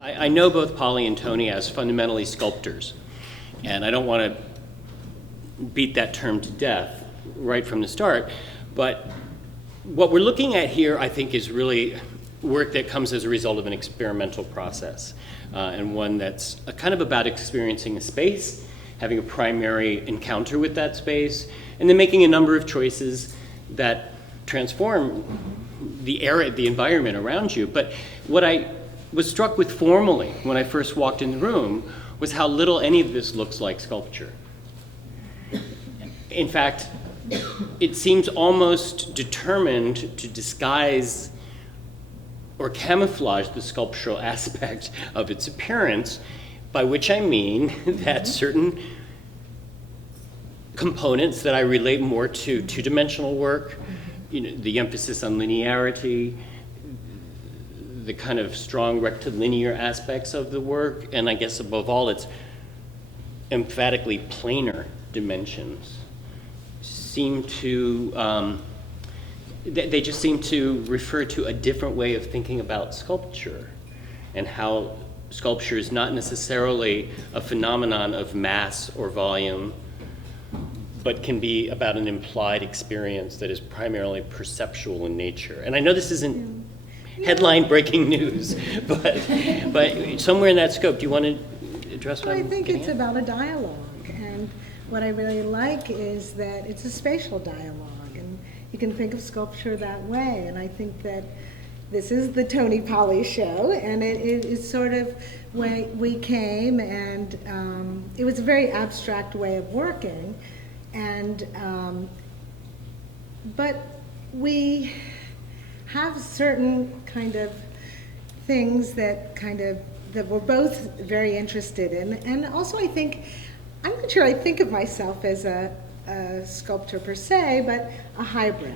I know both Polly and Tony as fundamentally sculptors, and I don't want to beat that term to death right from the start, but what we're looking at here, I think, is really work that comes as a result of an experimental process, and one that's kind of about experiencing a space, having a primary encounter with that space, and then making a number of choices that transform the environment around you. But what I was struck with formally when I first walked in the room was how little any of this looks like sculpture. In fact, it seems almost determined to disguise or camouflage the sculptural aspect of its appearance, by which I mean that certain components that I relate more to two-dimensional work, the emphasis on linearity, the kind of strong rectilinear aspects of the work, and I guess above all, its emphatically planar dimensions seem to, they just seem to refer to a different way of thinking about sculpture, and how sculpture is not necessarily a phenomenon of mass or volume, but can be about an implied experience that is primarily perceptual in nature. And I know this isn't headline breaking news, but somewhere in that scope, do you want to address what I I'm think getting it's at? about a dialogue, and what I really like is that it's a spatial dialogue, and you can think of sculpture that way, and I think that this is the Tony Polly show, and it is sort of when we came, and it was a very abstract way of working, and but we have certain kind of things that we're both very interested in, and also I think, I'm not sure I think of myself as a sculptor per se, but a hybrid.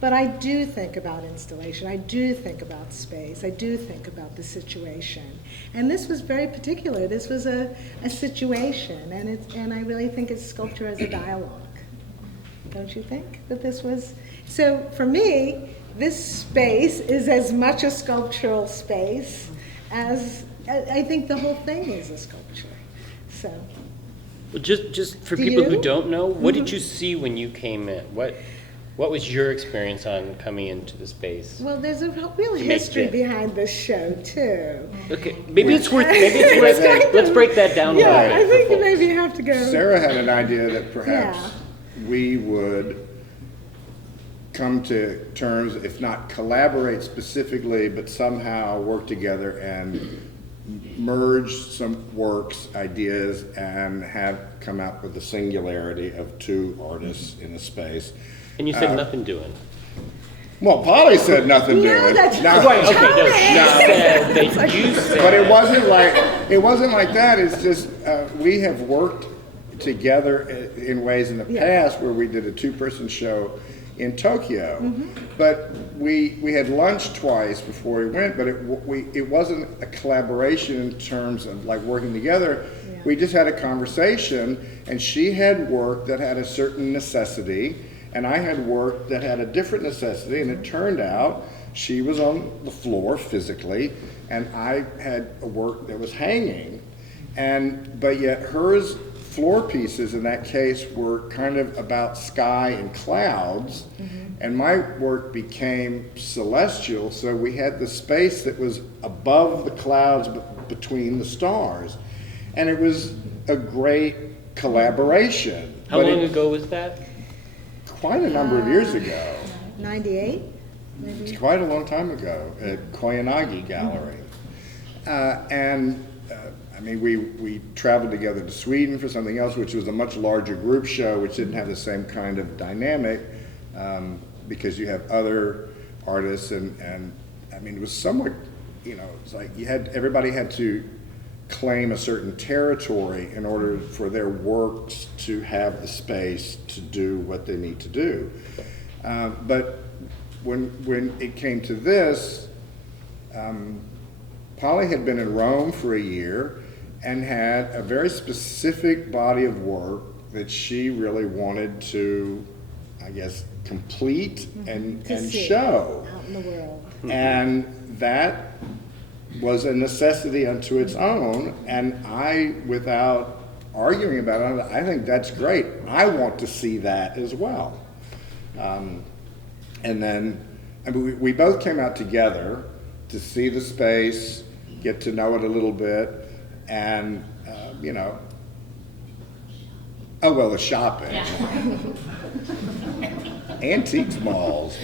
But I do think about installation, I do think about space, I do think about the situation. And this was very particular. This was a situation, and I really think it's sculpture as a dialogue. Don't you think that this was? So for me, this space is as much a sculptural space as I think the whole thing is a sculpture. So. Well, just for Do people you? who don't know, what did you see when you came in? What was your experience on coming into the space? Well, there's a real history behind this show too. Okay, maybe it's worth let's break that down a little bit. Yeah, I think you maybe have to go. Sarah had an idea that perhaps we would come to terms, if not collaborate specifically, but somehow work together and merge some works, ideas, and have come out with the singularity of two artists in a space. And you said nothing doing. Well, Polly said nothing doing. That's Right, okay, no, you said. But it wasn't like that. It's just we have worked together in ways in the past where we did a two-person show in Tokyo. But we had lunch twice before we went, but it wasn't a collaboration in terms of like working together. Yeah. We just had a conversation, and she had work that had a certain necessity, and I had work that had a different necessity, and it turned out she was on the floor physically, and I had a work that was hanging, but yet hers floor pieces in that case were kind of about sky and clouds, and my work became celestial, so we had the space that was above the clouds but between the stars, and it was a great collaboration. How long ago was that? Quite a number of years ago. 98, maybe. It's quite a long time ago at Koyanagi Gallery. I mean, we traveled together to Sweden for something else, which was a much larger group show, which didn't have the same kind of dynamic, because you have other artists, and I mean, it was somewhat, it's like everybody had to claim a certain territory in order for their works to have the space to do what they need to do. But when it came to this, Polly had been in Rome for a year and had a very specific body of work that she really wanted to, I guess, complete and show. Out in the world. And that was a necessity unto its own, and I, without arguing about it, I think that's great. I want to see that as well. And then, I mean, we both came out together to see the space, get to know it a little bit, and, you know, oh, well, the shopping. Antiques malls.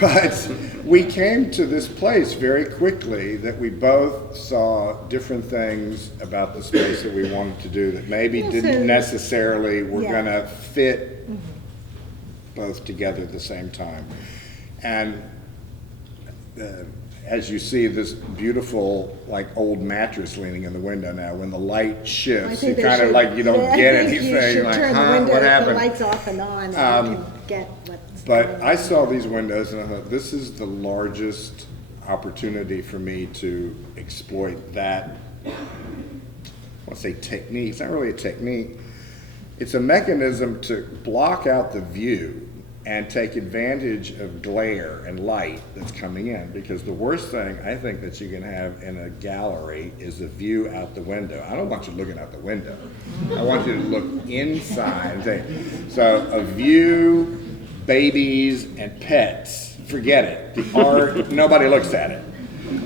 But we came to this place very quickly that we both saw different things about the space that we wanted to do that maybe didn't necessarily were Yeah. gonna fit both together at the same time. And as you see this beautiful, like, old mattress leaning in the window now, when the light I shifts, think you they kind of should- like, you don't yeah, get I think you anything, should like, turn the huh, window, what the happened? lights off and on, and you can get what's But going I on. saw these windows and I thought, this is the largest opportunity for me to exploit that, I want to say technique, it's not really a technique, it's a mechanism to block out the view and take advantage of glare and light that's coming in. Because the worst thing I think that you can have in a gallery is a view out the window. I don't want you looking out the window. I want you to look inside and say, so a view, babies, and pets, forget it. The art, nobody looks at it.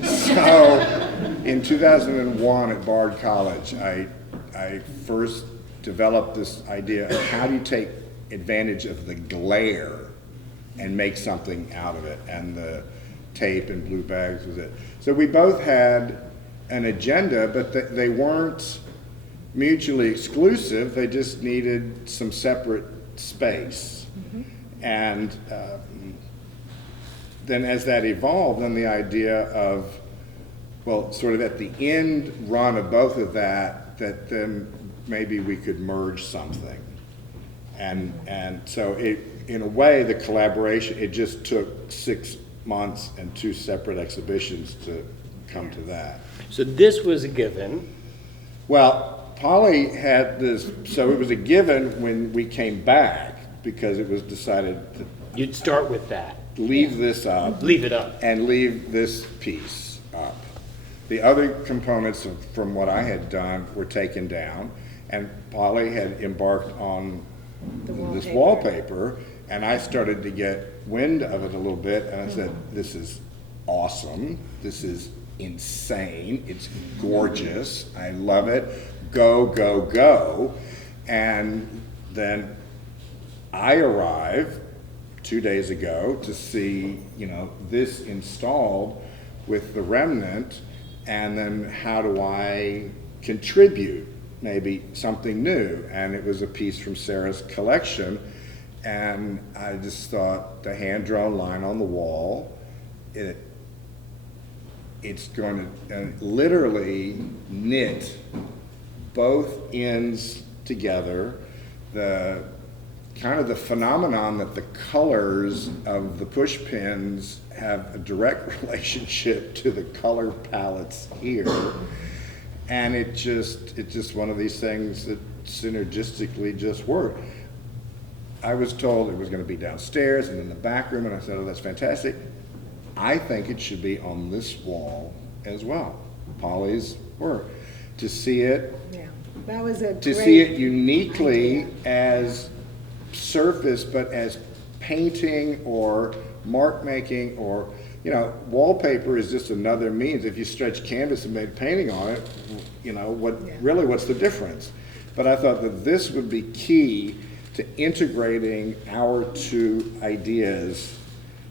So in 2001 at Bard College, I first developed this idea of how do you take advantage of the glare and make something out of it, and the tape and blue bags was it. So we both had an agenda, but they weren't mutually exclusive, they just needed some separate space. And then as that evolved, then the idea of, well, sort of at the end run of both of that then maybe we could merge something. And so it, in a way, the collaboration, it just took 6 months and 2 separate exhibitions to come to that. So this was a given. Well, Polly had this, so it was a given when we came back, because it was decided to You'd start with that. leave this up. Leave it up. And leave this piece up. The other components from what I had done were taken down, and Polly had embarked on this wallpaper, and I started to get wind of it a little bit, and I said, this is awesome, this is insane, it's gorgeous, I love it, go, go, go. And then I arrived 2 days ago to see, you know, this installed with the remnant, and then how do I contribute maybe something new? And it was a piece from Sarah's collection, and I just thought the hand-drawn line on the wall, it's going to literally knit both ends together. The kind of the phenomenon that the colors of the push pins have a direct relationship to the color palettes here. And it's just one of these things that synergistically just work. I was told it was going to be downstairs and in the back room, and I said, oh, that's fantastic. I think it should be on this wall as well, Polly's work. To see it, Yeah, that was a to great see it uniquely idea. as surface, but as painting or mark making, or, you know, wallpaper is just another means. If you stretch canvas and made painting on it, you know, really what's the difference? But I thought that this would be key to integrating our two ideas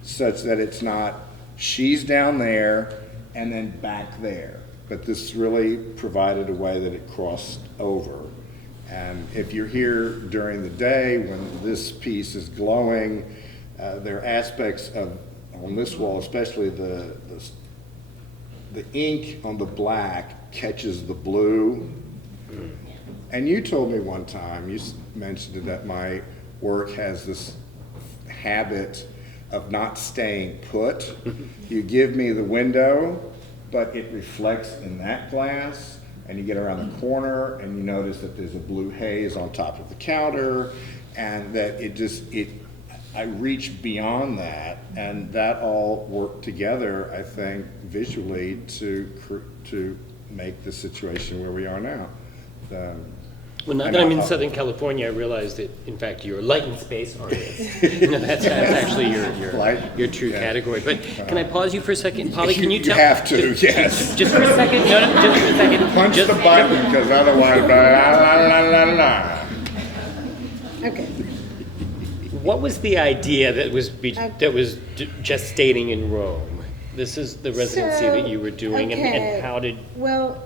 such that it's not she's down there and then back there. But this really provided a way that it crossed over. And if you're here during the day when this piece is glowing, there are aspects of, on this wall, especially the ink on the black catches the blue. And you told me one time, you mentioned it, that my work has this habit of not staying put. You give me the window, but it reflects in that glass, and you get around the corner and you notice that there's a blue haze on top of the counter, and that I reached beyond that, and that all worked together, I think, visually to make the situation where we are now. Well, now that I'm in Southern California, I realize that, in fact, you're a light and space artist. That's actually your true category. But can I pause you for a second? Polly, can you tell? You have to, yes. Just for a second? No, just for a second. Punch the button, because otherwise, la, la, la, la. Okay. What was the idea that was gestating in Rome? This is the residency that you were doing, and how did... Well,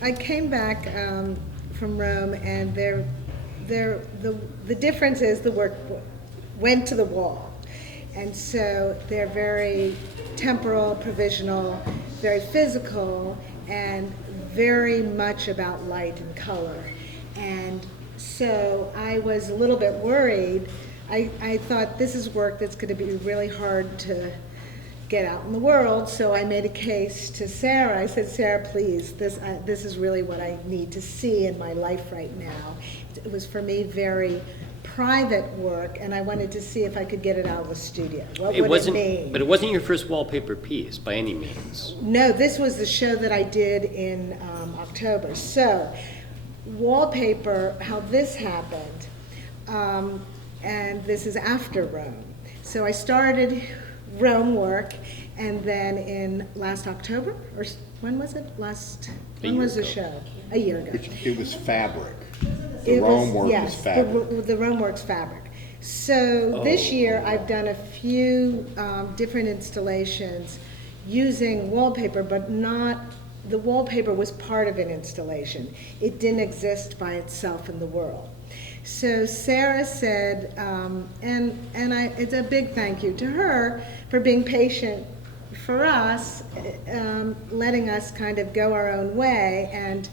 I came back from Rome, and the difference is the work went to the wall. And so they're very temporal, provisional, very physical, and very much about light and color. And so I was a little bit worried. I thought this is work that's going to be really hard to get out in the world, so I made a case to Sarah. I said, Sarah, please, this is really what I need to see in my life right now. It was for me very private work, and I wanted to see if I could get it out of the studio. What would it mean? But it wasn't your first wallpaper piece by any means. No, this was the show that I did in October. So, wallpaper, how this happened, and this is after Rome. So I started Rome work, and then in last October, or when was it? When was the show? A year ago. It was fabric. The Rome work was fabric. The Rome work's fabric. So this year I've done a few different installations using wallpaper, but not, the wallpaper was part of an installation. It didn't exist by itself in the world. So Sarah said, it's a big thank you to her for being patient for us, letting us kind of go our own way. And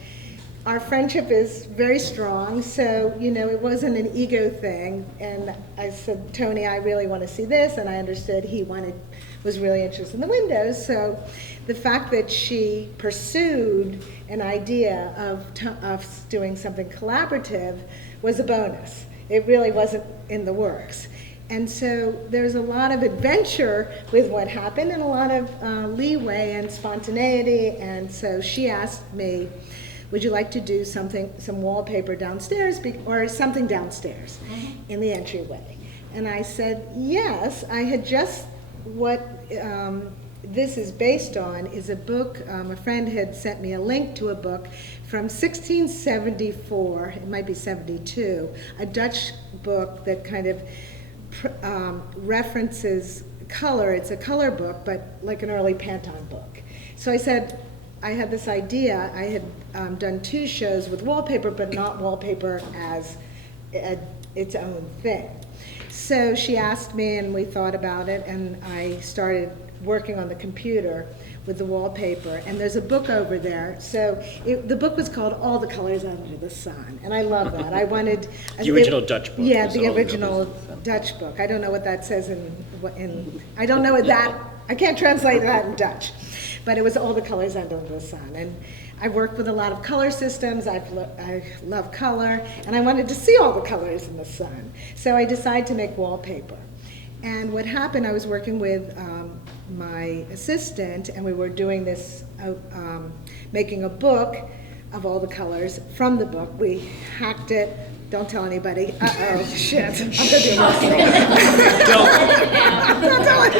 our friendship is very strong, so, it wasn't an ego thing. And I said, Tony, I really want to see this, and I understood he was really interested in the windows. So the fact that she pursued an idea of doing something collaborative was a bonus. It really wasn't in the works. And so there's a lot of adventure with what happened, and a lot of leeway and spontaneity. And so she asked me, would you like to do some wallpaper downstairs, or something downstairs in the entryway? And I said, yes. I had just, what this is based on is a book. A friend had sent me a link to a book from 1674, it might be 72, a Dutch book that kind of references color. It's a color book, but like an early Pantone book. So I said, I had this idea. I had done 2 shows with wallpaper, but not wallpaper as its own thing. So she asked me, and we thought about it, and I started working on the computer with the wallpaper. And there's a book over there. So the book was called All the Colors Under the Sun, and I love that. I wanted the original Dutch book. Yeah, the original Dutch book. I don't know what that says in I don't know what that. I can't translate that in Dutch, but it was All the Colors Under the Sun. And I worked with a lot of color systems. I love color, and I wanted to see all the colors in the sun. So I decided to make wallpaper. And what happened, I was working with my assistant, and we were doing this, making a book of all the colors from the book. We hacked it. Don't tell anybody. Uh-oh, shit. I'm going to be arrested. Don't tell it.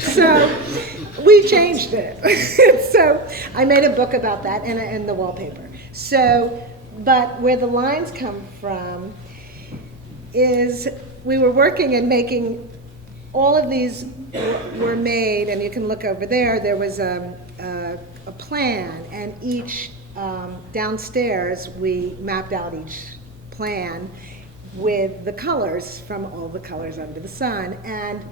So we changed it. So I made a book about that and the wallpaper. So, but where the lines come from is we were working and making, all of these were made, and you can look over there, there was a plan, and each downstairs we mapped out each plan with the colors from All the Colors Under the Sun. And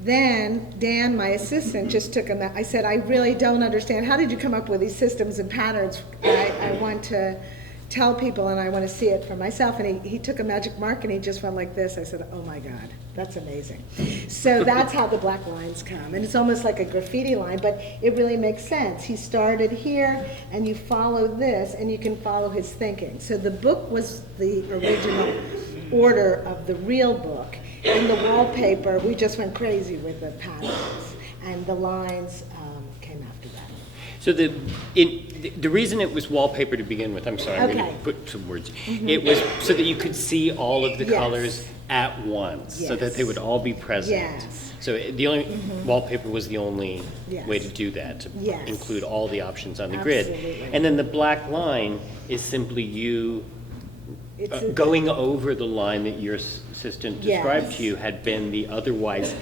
then Dan, my assistant, just took them. I said, I really don't understand. How did you come up with these systems and patterns? I want to tell people, and I want to see it for myself. And he took a magic mark and he just went like this. I said, oh my God, that's amazing. So that's how the black lines come. And it's almost like a graffiti line, but it really makes sense. He started here, and you follow this, and you can follow his thinking. So the book was the original order of the real book. And the wallpaper, we just went crazy with the patterns. And the lines came after that. So the reason it was wallpaper to begin with, I'm sorry, I'm going Okay. to put some words. It was so that you could see all of the Yes. colors at once, so that they would all be present. Yes. So the only wallpaper was the only Yes. way to do that, to Yes. include all the options on the grid. Absolutely. And then the black line is simply you It's a- going over the line that your assistant described Yes. to you had been the otherwise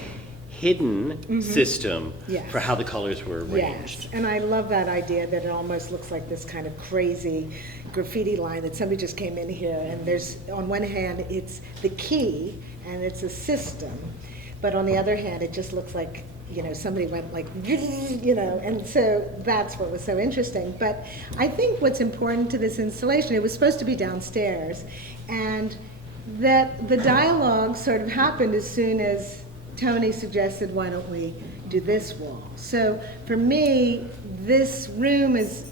hidden system Yes. for how the colors were arranged. Yes, and I love that idea that it almost looks like this kind of crazy graffiti line that somebody just came in here, and there's, on one hand, it's the key, and it's a system, but on the other hand, it just looks like, somebody went like, and so that's what was so interesting. But I think what's important to this installation, it was supposed to be downstairs, and that the dialogue sort of happened as soon as Tony suggested, why don't we do this wall? So for me, this room is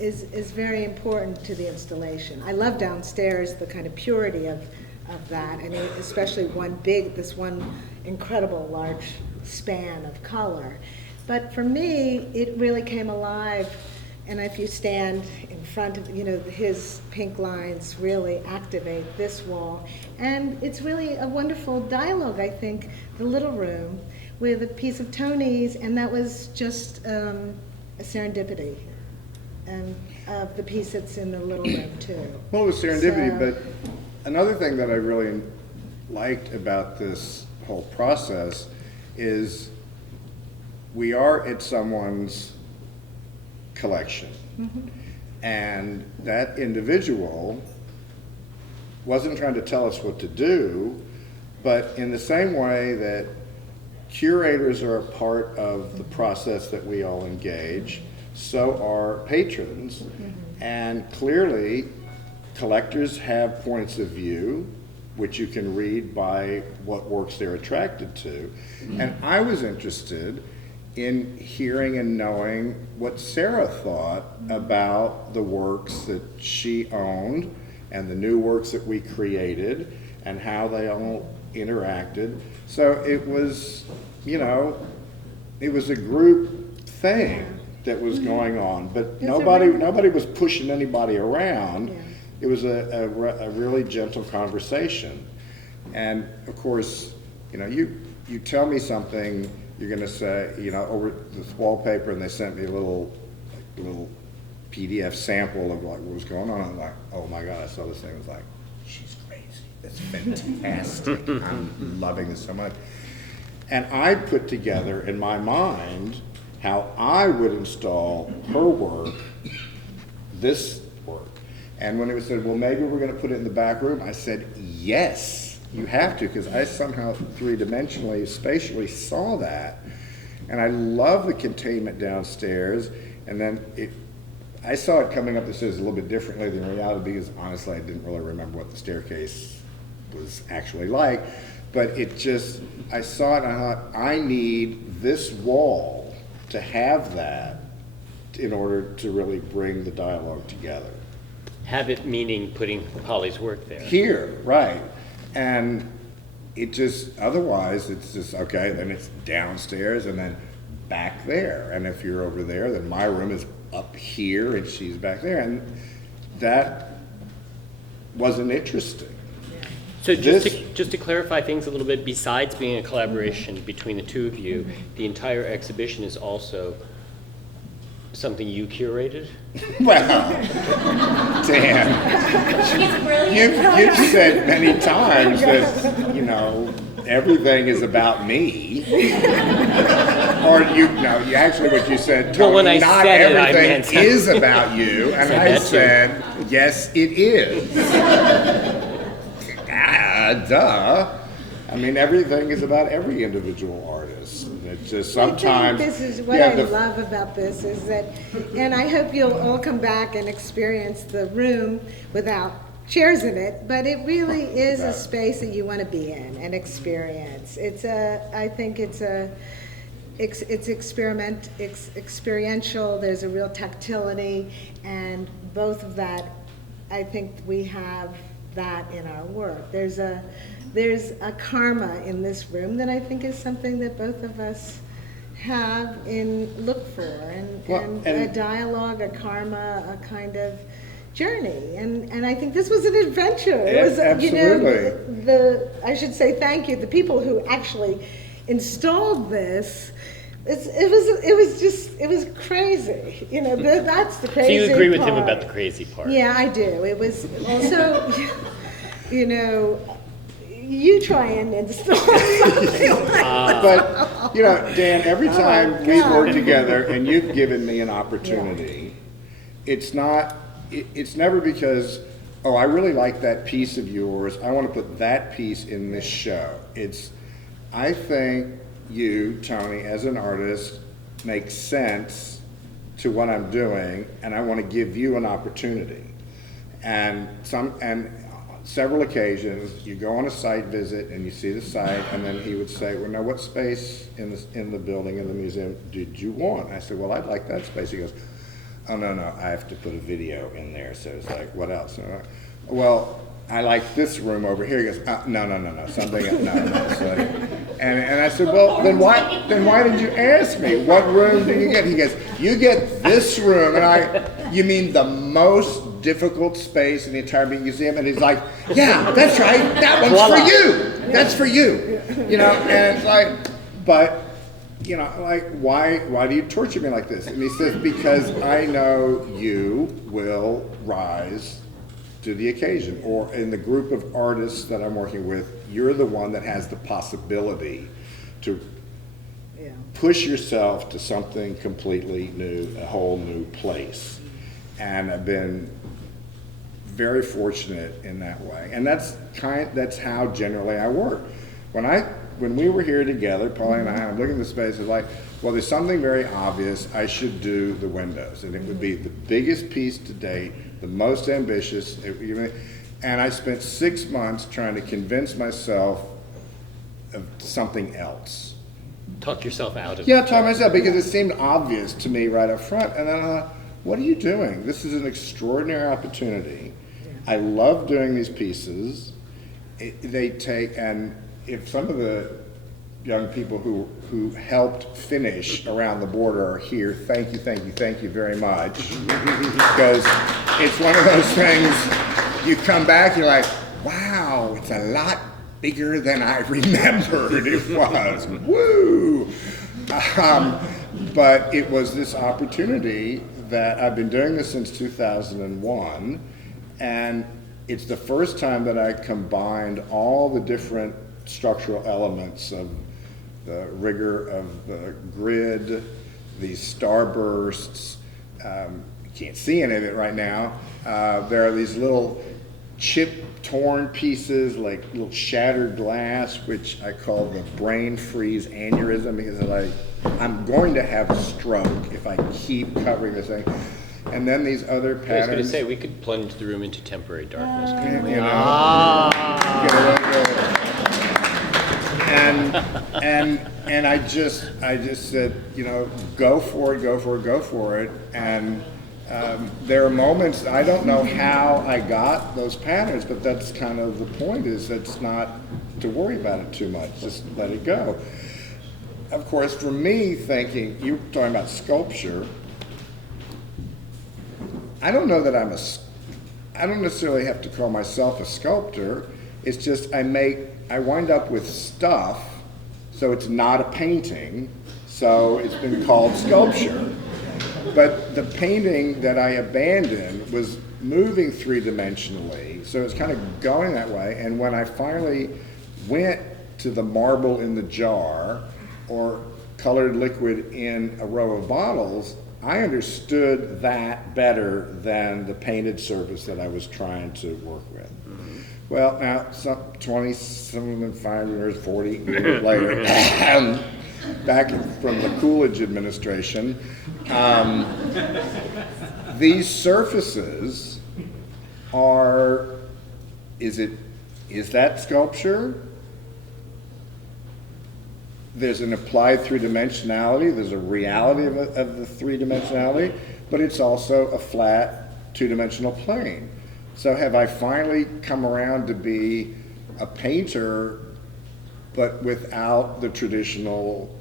very important to the installation. I love downstairs, the kind of purity of that, and especially this one incredible large span of color. But for me, it really came alive, and if you stand in front of, his pink lines really activate this wall. And it's really a wonderful dialogue, I think, the little room with a piece of Tony's, and that was just a serendipity. And of the piece that's in the little room too. Well, it was serendipity, So- but another thing that I really liked about this whole process is we are at someone's collection. And that individual wasn't trying to tell us what to do, but in the same way that curators are a part of the process that we all engage, so are patrons. And clearly, collectors have points of view, which you can read by what works they're attracted to. And I was interested in hearing and knowing what Sarah thought about the works that she owned and the new works that we created and how they all interacted. So it was, it was a group thing that was going on, but nobody was pushing anybody around. Yeah. It was a really gentle conversation. And of course, you tell me something, you're gonna say, over this wallpaper, and they sent me a little PDF sample of like what was going on. I'm like, oh my God, I saw this thing. I was like, she's crazy. It's fantastic. I'm loving this so much. And I put together in my mind how I would install her work, this work. And when it was said, well, maybe we're gonna put it in the back room, I said, yes, you have to, because I somehow three-dimensionally, spatially saw that. And I love the containment downstairs. And then I saw it coming up the stairs a little bit differently than reality, because honestly, I didn't really remember what the staircase was actually like. But I saw it and I thought, I need this wall to have that in order to really bring the dialogue together. Have it meaning putting Polly's work there. Here, right. And otherwise it's just, okay, then it's downstairs and then back there. And if you're over there, then my room is up here and she's back there. And that wasn't interesting. So just to clarify things a little bit, besides being a collaboration between the two of you, the entire exhibition is also something you curated? Well, Dan, He's brilliant. you've said many times that, everything is about me. Or you actually what you said, Tony, Well, when I not said it, I everything meant- is about you. And Said I that too. said, yes, it is. Duh. Yeah. I mean, everything is about every individual artist. It's just I think sometimes. this is what yeah, I love about this is that, and I hope you'll all come back and experience the room without chairs in it, but it really is a space that you want to be in and experience. I think it's experiential, there's a real tactility, and both of that, I think we have that in our work. There's a karma in this room that I think is something that both of us have look for, and a dialogue, a karma, a kind of journey, and I think this was an adventure. It was, absolutely. I should say thank you. The people who actually installed this, it was crazy. That's the crazy So you agree with him part. about the crazy part? Yeah, I do. It was also, you try and install something like But, Dan, every time we've worked together and you've given me an opportunity, it's never because, oh, I really like that piece of yours, I want to put that piece in this show. I think you, Tony, as an artist, makes sense to what I'm doing, and I want to give you an opportunity. And several occasions, you go on a site visit and you see the site, and then he would say, well, now what space in the building, in the museum, did you want? I said, well, I'd like that space. He goes, oh, no, I have to put a video in there. So it's like, what else? And I'm like, well, I like this room over here. He goes, no, something else. No. So, and I said, well, then why did you ask me? What room do you get? He goes, you get this room. And you mean the most difficult space in the entire museum? And he's like, yeah, that's right. That one's for you. That's for you. And it's like, but, why do you torture me like this? And he says, because I know you will rise to the occasion, or in the group of artists that I'm working with, you're the one that has the possibility to push yourself to something completely new, a whole new place. And I've been very fortunate in that way. And that's how generally I work. When we were here together, Polly and I'm looking at the space, it's like, well, there's something very obvious, I should do the windows. And it would be the biggest piece to date, the most ambitious, and I spent 6 months trying to convince myself of something else. Talk yourself out of it. Yeah, talk myself, because it seemed obvious to me right up front. And then I thought, what are you doing? This is an extraordinary opportunity. I love doing these pieces. And if some of the young people who helped finish around the border are here, thank you very much. Because it's one of those things, you come back, you're like, wow, it's a lot bigger than I remembered it was. Woo! But it was this opportunity that I've been doing this since 2001, and it's the first time that I combined all the different structural elements of the rigor of the grid, these starbursts. You can't see any of it right now. There are these little chip-torn pieces, like little shattered glass, which I call the brain freeze aneurysm, because I'm going to have a stroke if I keep covering this thing. And then these other patterns. I was going to say, we could plunge the room into temporary darkness. couldn't we? And I just said, go for it. And there are moments, I don't know how I got those patterns, but that's kind of the point, is it's not to worry about it too much, just let it go. Of course, for me, thinking, you were talking about sculpture, I don't know that I don't necessarily have to call myself a sculptor. It's just I wind up with stuff, so it's not a painting, so it's been called sculpture. But the painting that I abandoned was moving three-dimensionally, so it's kind of going that way. And when I finally went to the marble in the jar or colored liquid in a row of bottles, I understood that better than the painted surface that I was trying to work with. Well, now, some 25 years, 40 years later, back from the Coolidge administration, these surfaces are, is that sculpture? There's an applied three-dimensionality, there's a reality of the three-dimensionality, but it's also a flat two-dimensional plane. So have I finally come around to be a painter, but without the traditional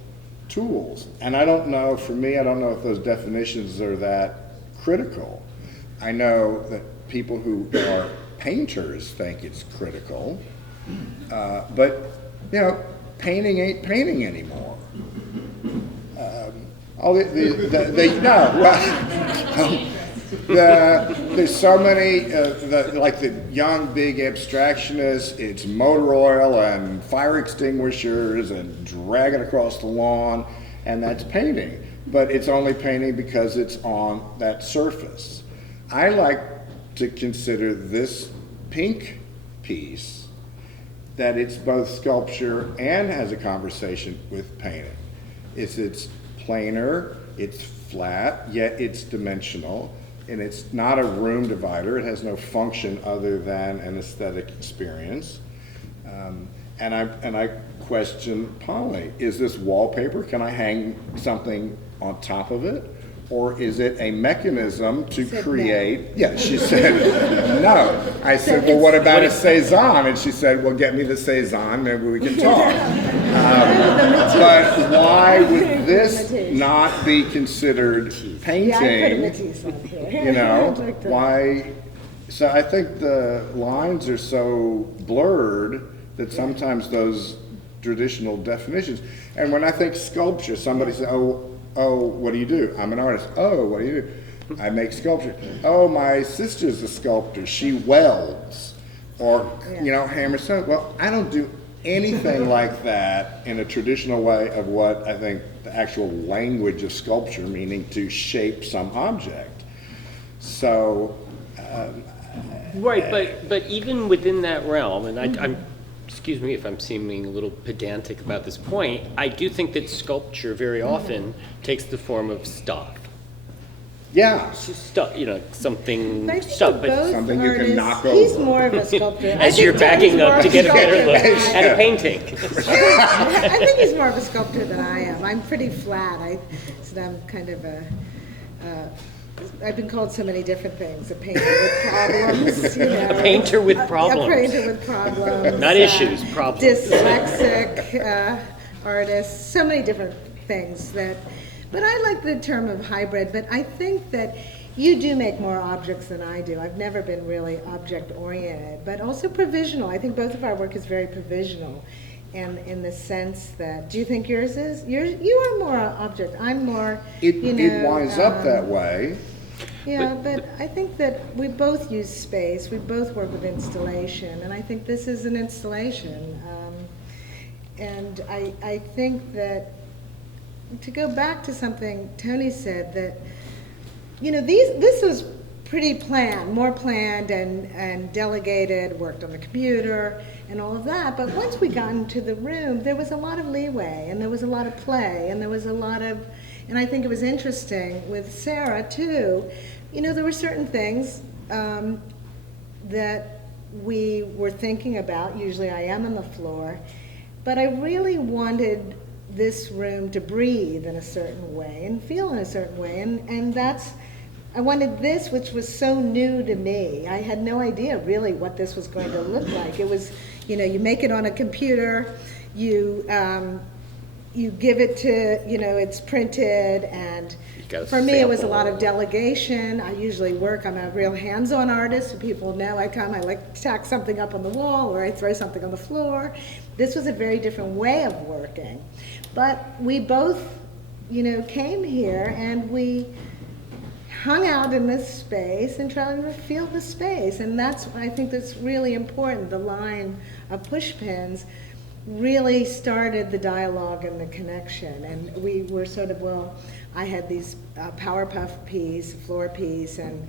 tools? And I don't know, for me, I don't know if those definitions are that critical. I know that people who are painters think it's critical, but, you know, painting ain't painting anymore. There's so many, like the young big abstractionists, it's motor oil and fire extinguishers and dragging across the lawn, and that's painting. But it's only painting because it's on that surface. I like to consider this pink piece that it's both sculpture and has a conversation with painting. It's planar, it's flat, yet it's dimensional, and it's not a room divider. It has no function other than an aesthetic experience. And I question Polly, is this wallpaper? Can I hang something on top of it? Or is it a mechanism to create? No. Yeah, she said no. I said, well, what about a Cezanne? And she said, well, get me the Cezanne, maybe we can talk. But why would this not be considered painting? Yeah, I put a Matisse on here. You know, why? So I think the lines are so blurred that sometimes those traditional definitions, and when I think sculpture, somebody says, oh, what do you do? I'm an artist. Oh, what do you do? I make sculpture. Oh, my sister's a sculptor. She welds or, you know, hammers stone. Well, I don't do anything like that in a traditional way of what I think the actual language of sculpture, meaning to shape some object. So, Right, but even within that realm, and I'm, excuse me if I'm seeming a little pedantic about this point, I do think that sculpture very often takes the form of stuff. yeah. Stuff, you know, something I think stuff, for but both Something you can artists, knock he's over. more of a sculptor. as you're backing up to get a better look at a painting. I think he's more of a sculptor than I am. I'm pretty flat. I said I'm kind of a, I've been called so many different things. A painter with problems, you know. A painter with problems. A painter with problems. Not issues, problems. Dyslexic artist. So many different things that, but I like the term of hybrid, but I think that you do make more objects than I do. I've never been really object-oriented, but also provisional. I think both of our work is very provisional. And in the sense that, do you think yours is? You are more object. I'm more, It winds up that way. Yeah, but I think that we both use space. We both work with installation, and I think this is an installation. And I think that, to go back to something Tony said, that, you know, this was pretty planned, more planned and delegated, worked on the computer and all of that. But once we got into the room, there was a lot of leeway, and there was a lot of play, and there was a lot of, and I think it was interesting with Sarah too, you know, there were certain things that we were thinking about. Usually I am on the floor, but I really wanted this room to breathe in a certain way and feel in a certain way, and that's, I wanted this, which was so new to me. I had no idea really what this was going to look like. It was, you know, you make it on a computer, you give it to, you know, it's printed, and for me it was a lot of delegation. I usually work, I'm a real hands-on artist, so people know I come, I like to tack something up on the wall, or I throw something on the floor. This was a very different way of working. But we both, you know, came here and we hung out in this space and tried to feel the space. And that's, I think that's really important. The line of push pins really started the dialogue and the connection. And we were sort of, well, I had these Power Puff piece, floor piece, and,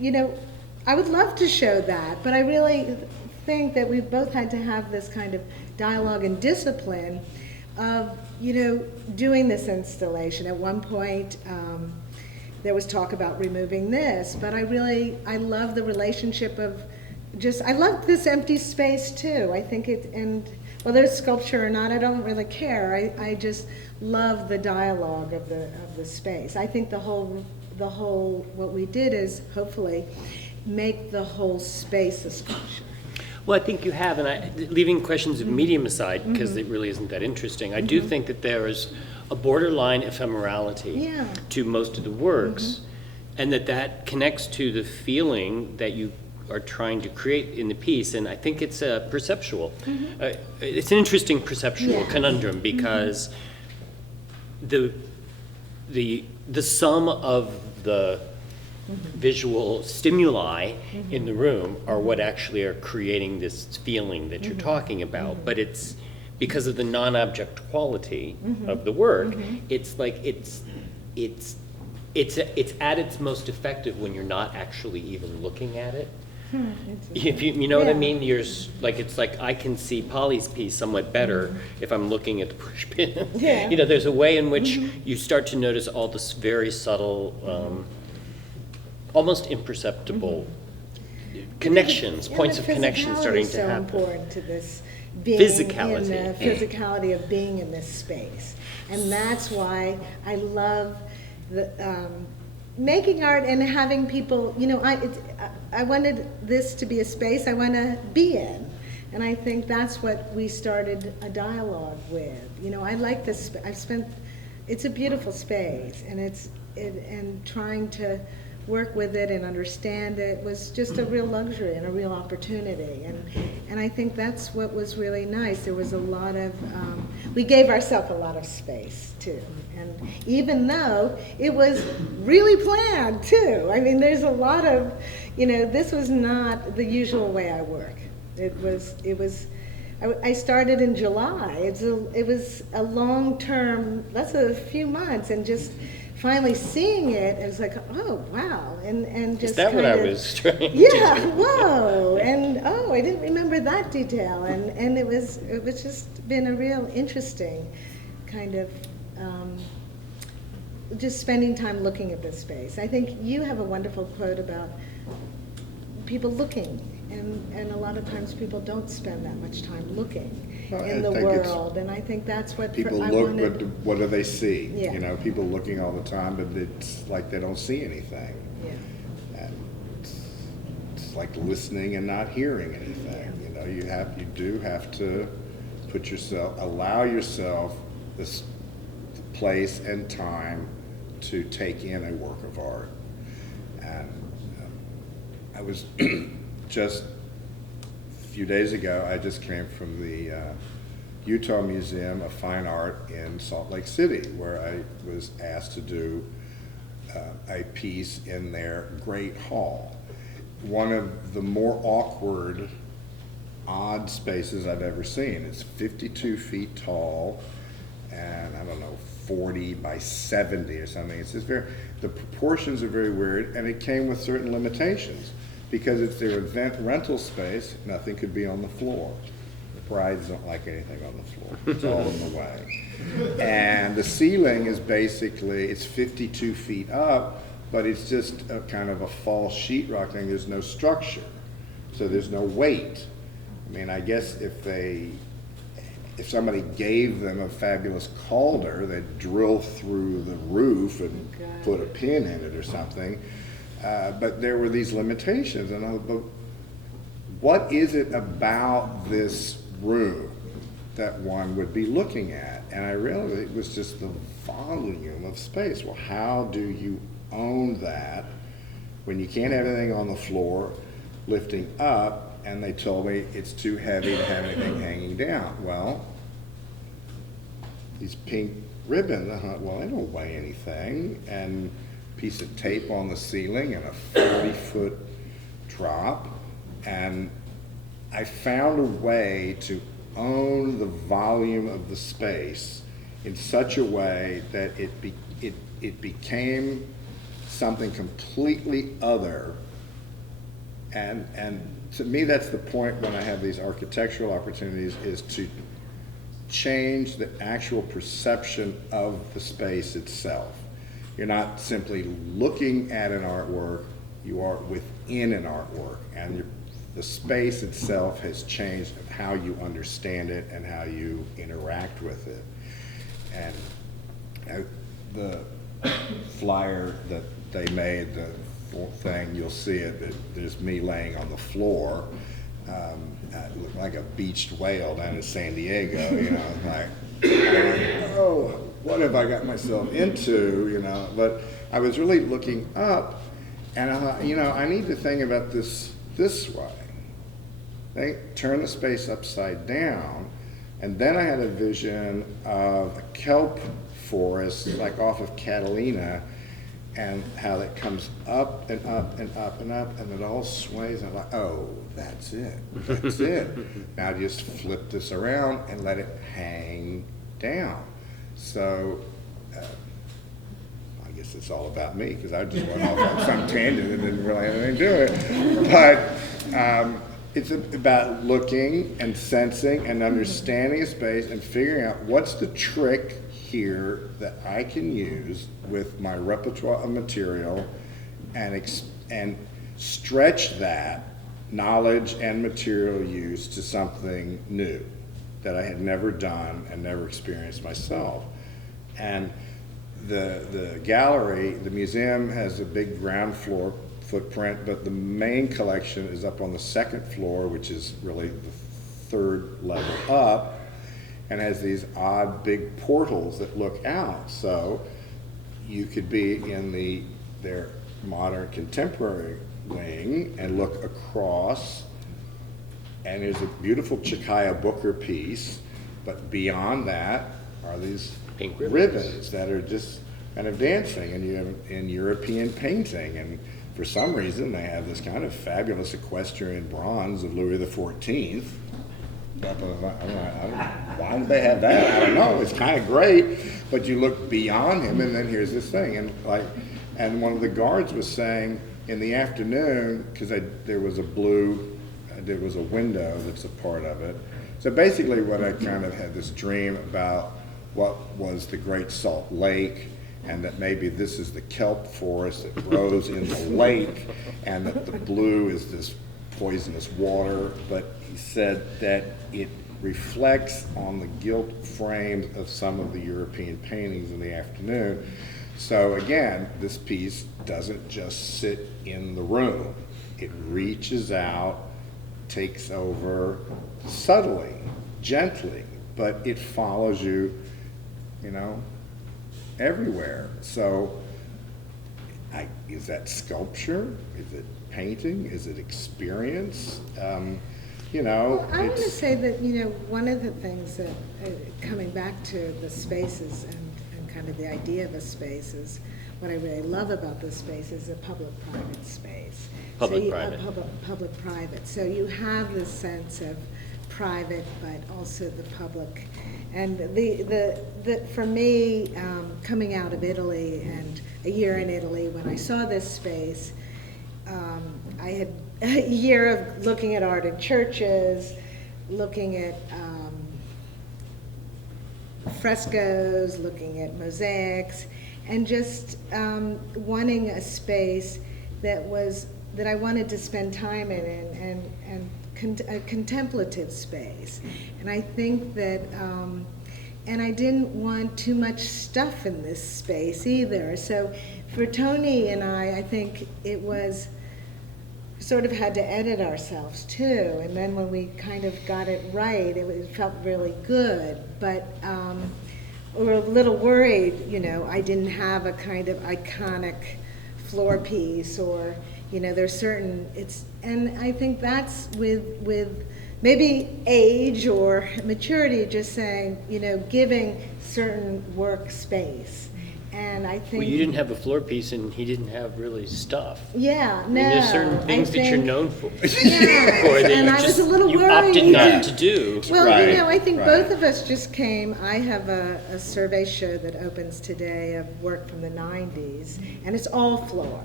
you know, I would love to show that, but I really think that we've both had to have this kind of dialogue and discipline of, doing this installation. At one point, there was talk about removing this, but I love the relationship of I love this empty space too. I think and whether it's sculpture or not, I don't really care. I just love the dialogue of the space. I think the whole, what we did is hopefully make the whole space a sculpture. Well, I think you have, and leaving questions of medium aside, because it really isn't that interesting, I do think that there is a borderline ephemerality to most of the works, and that connects to the feeling that you are trying to create in the piece, and I think it's perceptual. It's an interesting perceptual conundrum, because the sum of the visual stimuli in the room are what actually are creating this feeling that you're talking about, but it's because of the non-object quality of the work. It's like it's at its most effective when you're not actually even looking at it. If you know what I mean, it's like I can see Polly's piece somewhat better if I'm looking at the push pin. There's a way in which you start to notice all this very subtle, almost imperceptible connections, points of connection starting to happen. Physicality is so important to this being Physicality. in the physicality of being in this space, and that's why I love the making art and having people. I wanted this to be a space I want to be in, and I think that's what we started a dialogue with. I like this. It's a beautiful space, and and trying to work with it and understand it was just a real luxury and a real opportunity, and I think that's what was really nice. There was a lot of we gave ourselves a lot of space too, and even though it was really planned too. I mean, there's a lot of this was not the usual way I work. It was I started in July. It was a long term. That's a few months, and just finally seeing it, it was like, oh wow, and just Is that what I was trying to do? Yeah, whoa, and I didn't remember that detail, and it was just been a real interesting kind of just spending time looking at this space. I think you have a wonderful quote about people looking, and a lot of times people don't spend that much time looking in the world, and I think that's what people look, but what do they see? People looking all the time, but it's like they don't see anything. And it's like listening and not hearing anything. You do have to allow yourself this place and time to take in a work of art. And I was just a few days ago, I just came from the Utah Museum of Fine Art in Salt Lake City, where I was asked to do a piece in their Great Hall. One of the more awkward, odd spaces I've ever seen. It's 52 feet tall, and I don't know, 40 by 70 or something. It's just the proportions are very weird, and it came with certain limitations. Because it's their event rental space, nothing could be on the floor. The brides don't like anything on the floor. It's all in the way. And the ceiling is basically, it's 52 feet up, but it's just a kind of a false sheetrock thing. There's no structure, so there's no weight. I mean, I guess if somebody gave them a fabulous calder, they'd drill through the roof and put a pin in it or something. But there were these limitations, and I thought, but what is it about this room that one would be looking at? And I realized it was just the volume of space. Well, how do you own that when you can't have anything on the floor lifting up? And they told me it's too heavy to have anything hanging down. Well, these pink ribbons, I thought, well, they don't weigh anything. And piece of tape on the ceiling and a 40-foot drop, and I found a way to own the volume of the space in such a way that it became something completely other And to me, that's the point when I have these architectural opportunities, is to change the actual perception of the space itself. You're not simply looking at an artwork, you are within an artwork, and the space itself has changed how you understand it and how you interact with it. And the flyer that they made, the thing, you'll see it, there's me laying on the floor. I look like a beached whale down in San Diego, you know, like, oh, what have I got myself into, you know? But I was really looking up, and I thought, you know, I need to think about this way. Turn the space upside down, and then I had a vision of a kelp forest, like off of Catalina, and how that comes up and up and up and up, and it all sways, and I'm like, oh, that's it, that's it. Now just flip this around and let it hang down. So, I guess it's all about me, because I just went off on some tangent and didn't really have anything to do with it. But it's about looking and sensing and understanding a space and figuring out what's the trick here that I can use with my repertoire of material, and stretch that knowledge and material use to something new that I had never done and never experienced myself. And the gallery, the museum, has a big ground floor footprint, but the main collection is up on the second floor, which is really the third level up, and has these odd big portals that look out. So you could be in their modern contemporary wing and look across, and there's a beautiful Chakaya Booker piece, but beyond that are these Pink ribbons that are just kind of dancing, and you have in European painting, and for some reason they have this kind of fabulous equestrian bronze of Louis XIV. Why did they have that? I don't know. It's kind of great, but you look beyond him, and then here's this thing, and one of the guards was saying in the afternoon, because there was a window that's a part of it. So basically, what I kind of had this dream about what was the Great Salt Lake, and that maybe this is the kelp forest that grows in the lake, and that the blue is this poisonous water. But he said that it reflects on the gilt frames of some of the European paintings in the afternoon. So again, this piece doesn't just sit in the room. It reaches out, takes over subtly, gently, but it follows you, you know, everywhere. So is that sculpture? Is it painting? Is it experience? You know, Well, I want to say that, you know, one of the things that, coming back to the spaces and kind of the idea of a space, is what I really love about this space is a public-private space. Public-private. Public-private. So you have this sense of private, but also the public. And for me, coming out of Italy and a year in Italy, when I saw this space, I had a year of looking at art in churches, looking at frescoes, looking at mosaics, and just wanting a space that I wanted to spend time in, and a contemplative space. And I think that, and I didn't want too much stuff in this space either. So for Tony and I think it was, sort of had to edit ourselves too. And then when we kind of got it right, it felt really good. But we were a little worried, you know, I didn't have a kind of iconic floor piece, or, you know, there's certain, and I think that's with maybe age or maturity, just saying, you know, giving certain work space. And I think. Well, you didn't have a floor piece and he didn't have really stuff. Yeah, I no. mean, there's certain things that you're think- known for. Yeah, Or that and you I was just, a little you worried. opted not to do. Well, Right, I think right. both of us just came. I have a survey show that opens today of work from the 90s, and it's all floor.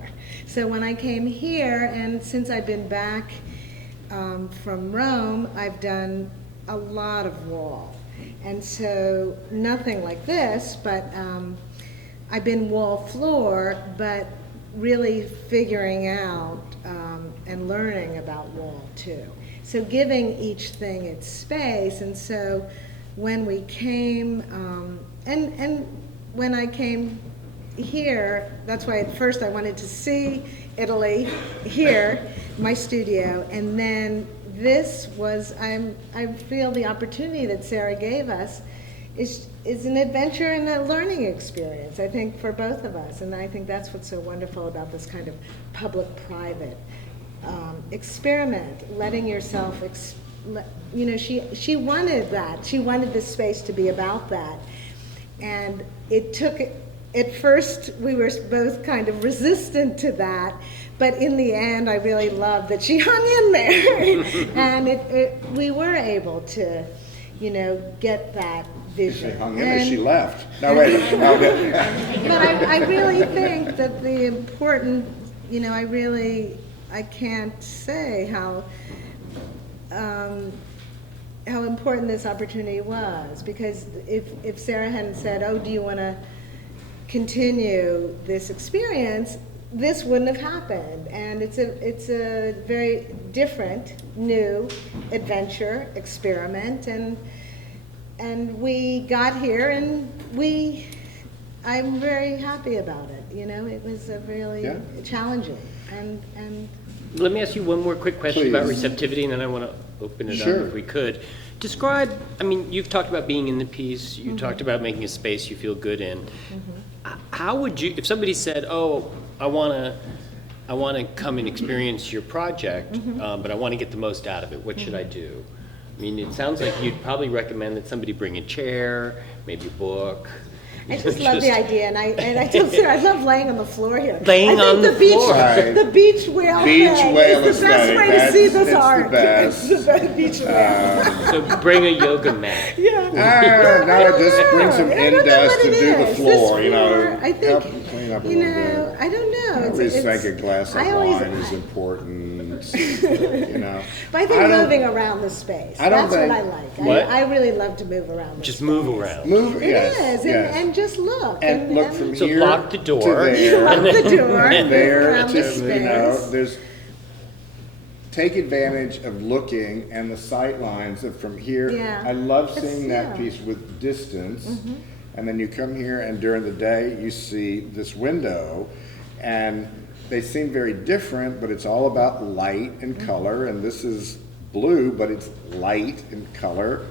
So when I came here, and since I've been back from Rome, I've done a lot of wall. And so nothing like this, but I've been wall floor, but really figuring out and learning about wall too. So giving each thing its space. And so when we came, and when I came here, that's why at first I wanted to see Italy here, my studio, and then this was, I feel the opportunity that Sarah gave us is an adventure and a learning experience, I think, for both of us. And I think that's what's so wonderful about this kind of public-private experiment, letting yourself, she wanted that. She wanted this space to be about that. And it took, at first, we were both kind of resistant to that, but in the end, I really loved that she hung in there. And we were able to, get that vision. She hung in as she left. No, wait a minute. No, But I really think that the important, I can't say how important this opportunity was, because if Sarah hadn't said, oh, do you want to continue this experience, this wouldn't have happened. And it's a very different, new adventure, experiment, and we got here, and I'm very happy about it. It was a really challenging, and Let me ask you one more quick question about Please. receptivity, and then I want to open it Sure. up if we could. Describe, you've talked about being in the piece, you talked about making a space you feel good in. How would you, if somebody said, oh, I want to come and experience your project, but I want to get the most out of it, what should I do? It sounds like you'd probably recommend that somebody bring a chair, maybe a book. I just love the idea, and I told Sarah, I love laying on the floor here. Laying I think on the floor. Right. The beach whale Beach thing whale is the best aesthetic. way to see That's- this it's the art. best. It's the beach whale. So bring a yoga mat. Yeah. No, just bring some I don't know dust what to it do the is. floor, This floor, I help think, clean up a little bit. I don't know. I always think a glass of I always- wine is important, But I think moving around the space. I don't That's what think- I like. What? I really love to move around the Just space. move around. Move, It yes, is, yes. and just look. And look from So here lock the door. to there. Lock the door, And move there around the to, space. there's, take advantage of looking and the sight lines of from here. Yeah. I love It's- seeing that yeah. piece with distance. And then you come here and during the day, you see this window and they seem very different, but it's all about light and color. And this is blue, but it's light and color.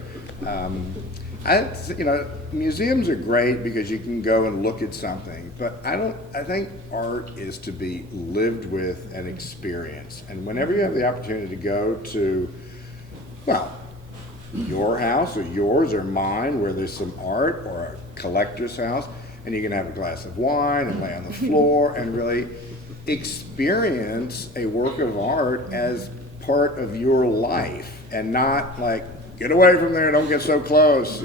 Museums are great because you can go and look at something, but I think art is to be lived with and experienced. And whenever you have the opportunity to go to, well, your house or yours or mine where there's some art, or a collector's house, and you can have a glass of wine and lay on the floor and really experience a work of art as part of your life and not like, get away from there, don't get so close,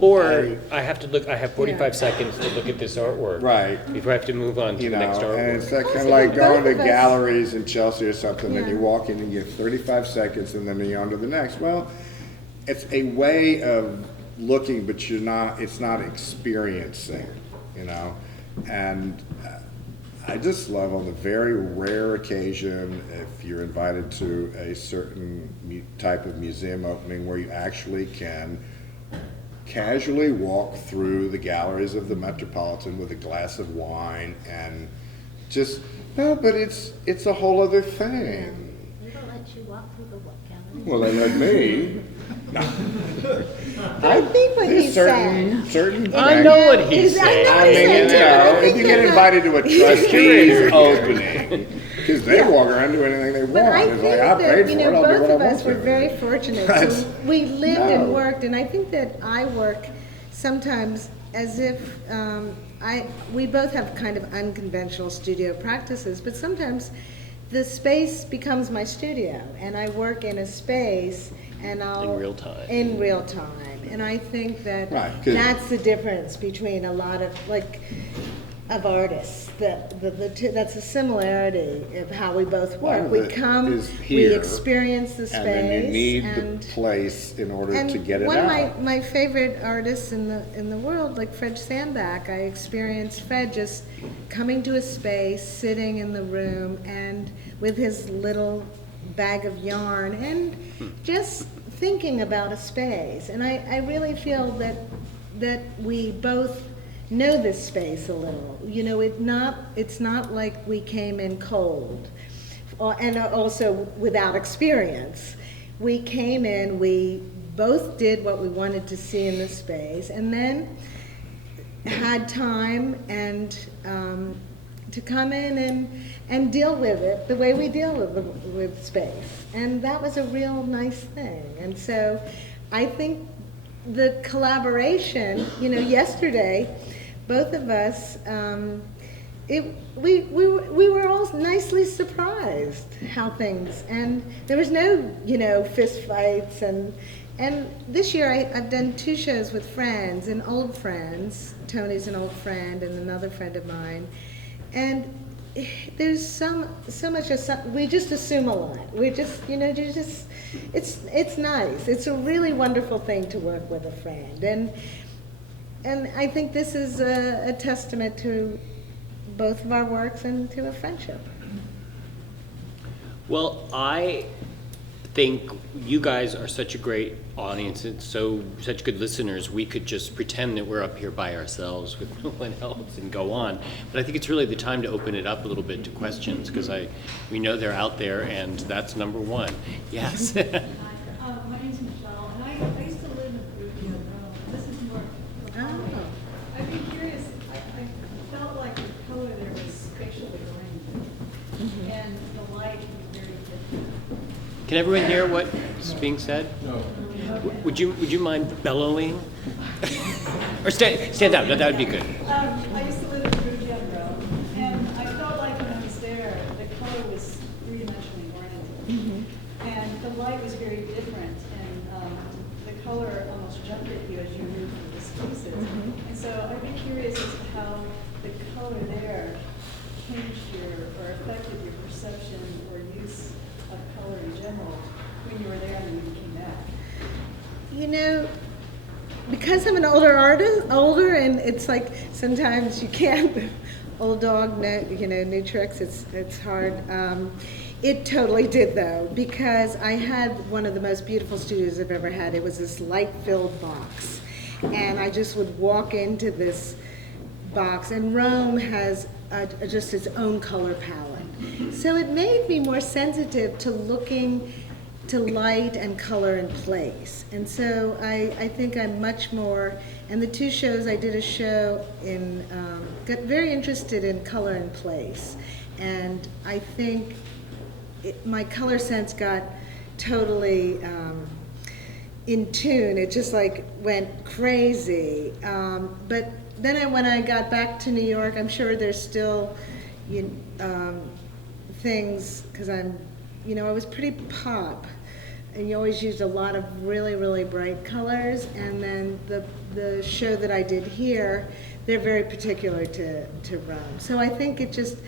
Or I have to look, I have 45 seconds to look at this artwork. Right. Before I have to move on to the next and it's artwork. that kind Also, of like going to both of us- galleries in Chelsea or something, and Yeah. you walk in and you have 35 seconds and then you're on to the next. Well, it's a way of looking, but it's not experiencing, and I just love on the very rare occasion if you're invited to a certain type of museum opening where you actually can casually walk through the galleries of the Metropolitan with a glass of wine and just, no, but it's a whole other thing. They don't let you walk through the what gallery? Well, they let me. I think what There's he's certain, saying. certain I know what he's I know saying. what I he's mean, saying, too. I if think you get that- invited to a trustee's opening, because they walk around and do anything they But want. I It's think like, I that, paid for it, I'll do both what I of want us were to. very fortunate. That's- So we lived and No. worked, and I think that I work sometimes as if we both have kind of unconventional studio practices, but sometimes the space becomes my studio, and I work in a space, and I'll In real time. In real time, and I think that Right, 'cause- that's the difference between a lot of of artists. That's a similarity of how we both One work. of We it come, is we here, experience the space, And then you need and the place in order and to get it one out. of my favorite artists in the world, like Fred Sandback, I experienced Fred just coming to a space, sitting in the room, and with his little bag of yarn, and just thinking about a space. And I really feel that we both know this space a little. You know, it's not like we came in cold, and also without experience. We came in, we both did what we wanted to see in the space, and then had time and to come in and deal with it the way we deal with space. And that was a real nice thing. And so I think the collaboration, you know, yesterday, both of us, we were all nicely surprised how things, and there was no, you know, fist fights, and this year I've done 2 shows with friends and old friends. Tony's an old friend and another friend of mine, and there's so much, we just assume a lot. We just, you know, it's nice. It's a really wonderful thing to work with a friend, and I think this is a testament to both of our works and to a friendship. Well, I think you guys are such a great audience and such good listeners. We could just pretend that we're up here by ourselves with no one else and go on. But I think it's really the time to open it up a little bit to questions, because we know they're out there, and that's number one. Yes. My name's Michelle, and I used to live in Perugia, Rome. This is more. Oh. I'd be curious, I felt like the color there was spatially oriented, and the light was very different. Can everyone hear what's being said? No. Would you mind bellowing? Or stand up, that would be good. I used to live in Perugia, Rome, and I felt like when I was there, the color was three-dimensionally oriented. And the light was very different, and the color almost jumped at you as you moved through the spaces. And so I'd be curious as to how the color there changed or affected your perception or use of color in general when you were there and when you came back. You know, because I'm an older, and it's like sometimes you can't, old dog, new tricks, it's hard. It totally did though, because I had one of the most beautiful studios I've ever had. It was this light-filled box, and I just would walk into this box, and Rome has just its own color palette. So it made me more sensitive to looking to light and color and place. And so I think I'm much more, and the 2 shows, I did a show got very interested in color and place. And I think my color sense got totally in tune. It just like went crazy. But then when I got back to New York, I'm sure there's still things, because I was pretty pop, and you always used a lot of really, really bright colors. And then the show that I did here, they're very particular to Rome. So I think it just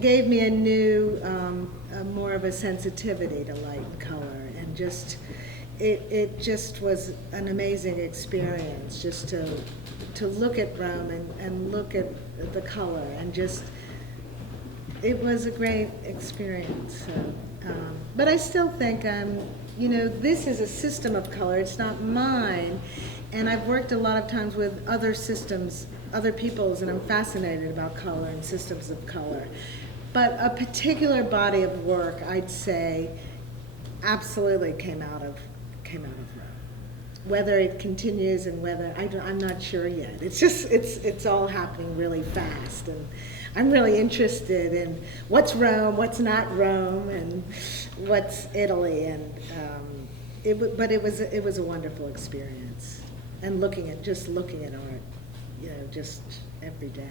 gave me a new, more of a sensitivity to light and color, and just it just was an amazing experience just to look at Rome and look at the color, and just it was a great experience. So, but I still think this is a system of color. It's not mine, and I've worked a lot of times with other systems, other people's, and I'm fascinated about color and systems of color. But a particular body of work, I'd say, absolutely came out of Rome. Whether it continues and whether I'm not sure yet. It's just it's all happening really fast, and I'm really interested in what's Rome, what's not Rome, and what's Italy, and it was a wonderful experience, and looking at art. just every day.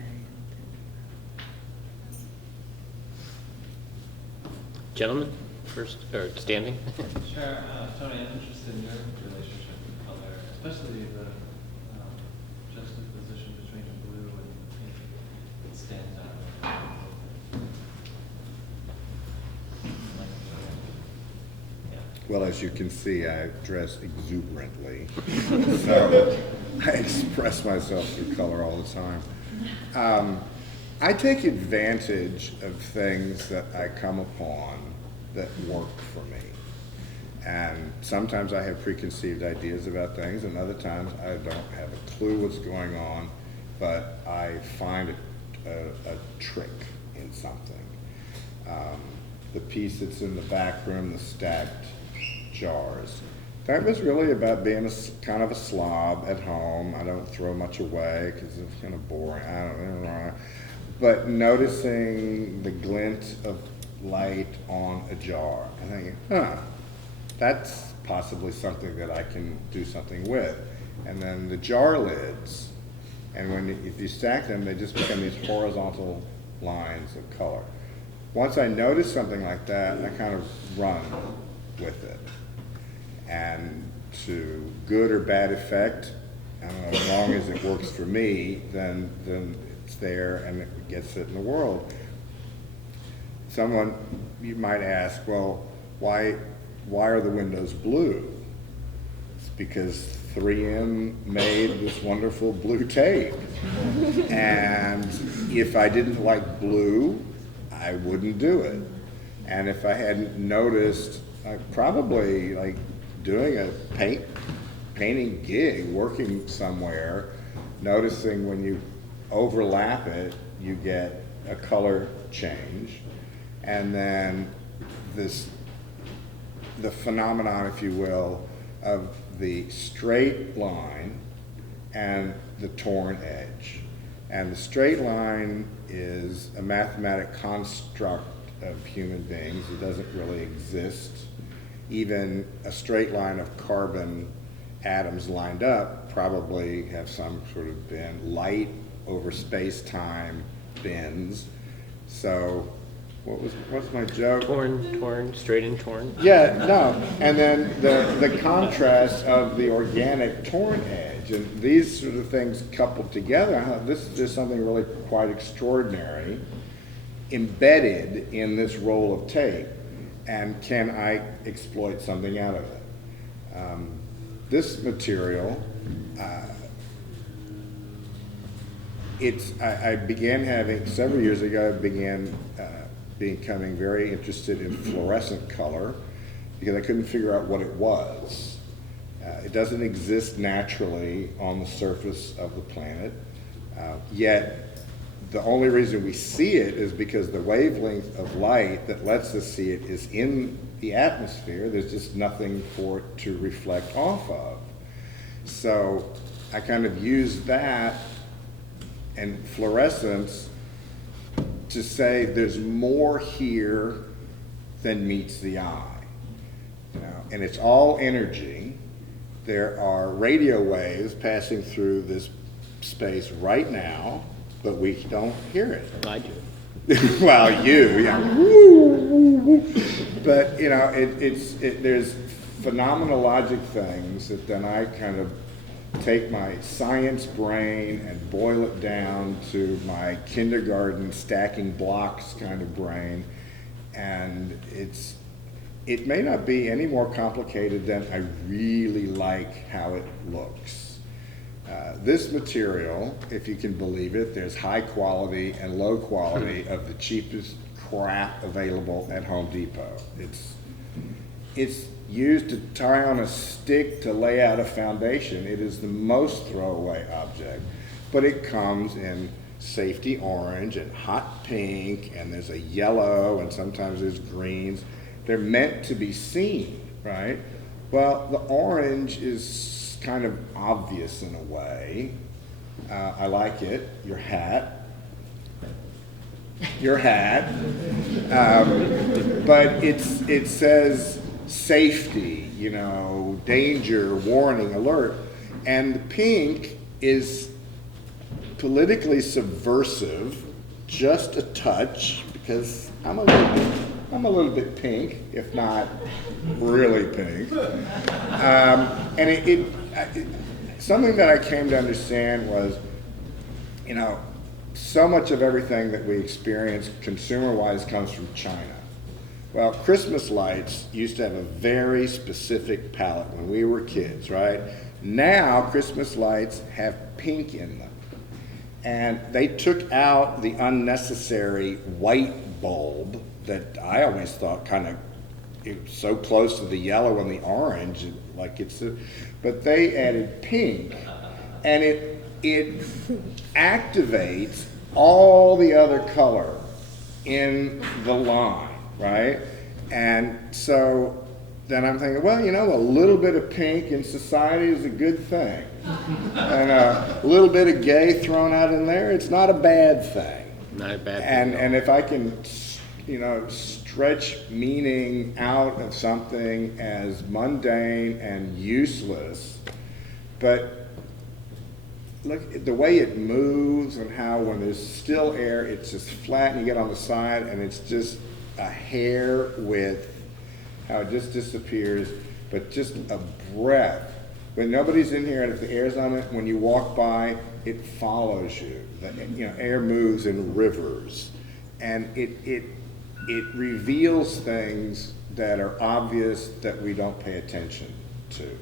Gentlemen, first, or standing? Sure, Tony, I'm interested in your relationship with color, especially the juxtaposition between the blue and the pink. It stands out. Yeah. Well, as you can see, I dress exuberantly, so I express myself through color all the time. I take advantage of things that I come upon that work for me. And sometimes I have preconceived ideas about things, and other times I don't have a clue what's going on, but I find a trick in something. The piece that's in the back room, the stacked jars, that was really about being kind of a slob at home. I don't throw much away because it's kind of boring. I don't know. But noticing the glint of light on a jar and thinking, that's possibly something that I can do something with. And then the jar lids, and if you stack them, they just become these horizontal lines of color. Once I notice something like that, I kind of run with it. And to good or bad effect, I don't know, as long as it works for me, then it's there and it gets it in the world. You might ask, well, why are the windows blue? It's because 3M made this wonderful blue tape. And if I didn't like blue, I wouldn't do it. And if I hadn't noticed, probably like doing a painting gig, working somewhere, noticing when you overlap it, you get a color change. And then the phenomenon, if you will, of the straight line and the torn edge. And the straight line is a mathematic construct of human beings. It doesn't really exist. Even a straight line of carbon atoms lined up probably have some sort of bend. Light over space-time bends. So what's my joke? Torn, straight and torn. Yeah, no. And then the contrast of the organic torn edge, and these sort of things coupled together, this is just something really quite extraordinary embedded in this roll of tape. And can I exploit something out of it? This material, I began having, several years ago, I began becoming very interested in fluorescent color because I couldn't figure out what it was. It doesn't exist naturally on the surface of the planet, yet the only reason we see it is because the wavelength of light that lets us see it is in the atmosphere. There's just nothing for it to reflect off of. So I kind of use that and fluorescence to say there's more here than meets the eye. And it's all energy. There are radio waves passing through this space right now, but we don't hear it. I do. Well, yeah. But there's phenomenologic things that then I kind of take my science brain and boil it down to my kindergarten stacking blocks kind of brain, and it may not be any more complicated than I really like how it looks. This material, if you can believe it, there's high quality and low quality of the cheapest crap available at Home Depot. It's used to tie on a stick to lay out a foundation. It is the most throwaway object, but it comes in safety orange and hot pink, and there's a yellow, and sometimes there's greens. They're meant to be seen, right? Well, the orange is kind of obvious in a way. I like it. Your hat. But it says safety, danger, warning, alert. And the pink is politically subversive, just a touch, because I'm a little bit pink, if not really pink. And something that I came to understand was, you know, so much of everything that we experience consumer-wise comes from China. Well, Christmas lights used to have a very specific palette when we were kids, right? Now, Christmas lights have pink in them. And they took out the unnecessary white bulb that I always thought kind of, it was so close to the yellow and the orange, but they added pink, and it activates all the other color in the line, right? And so then I'm thinking, well, you know, a little bit of pink in society is a good thing. And a little bit of gay thrown out in there, it's not a bad thing. Not a bad thing. And if I can, you know, stretch meaning out of something as mundane and useless, but look at the way it moves and how when there's still air, it's just flat and you get on the side and it's just a hair with how it just disappears, but just a breath. When nobody's in here and if the air's on it, when you walk by, it follows you. You know, air moves in rivers, and it reveals things that are obvious that we don't pay attention to.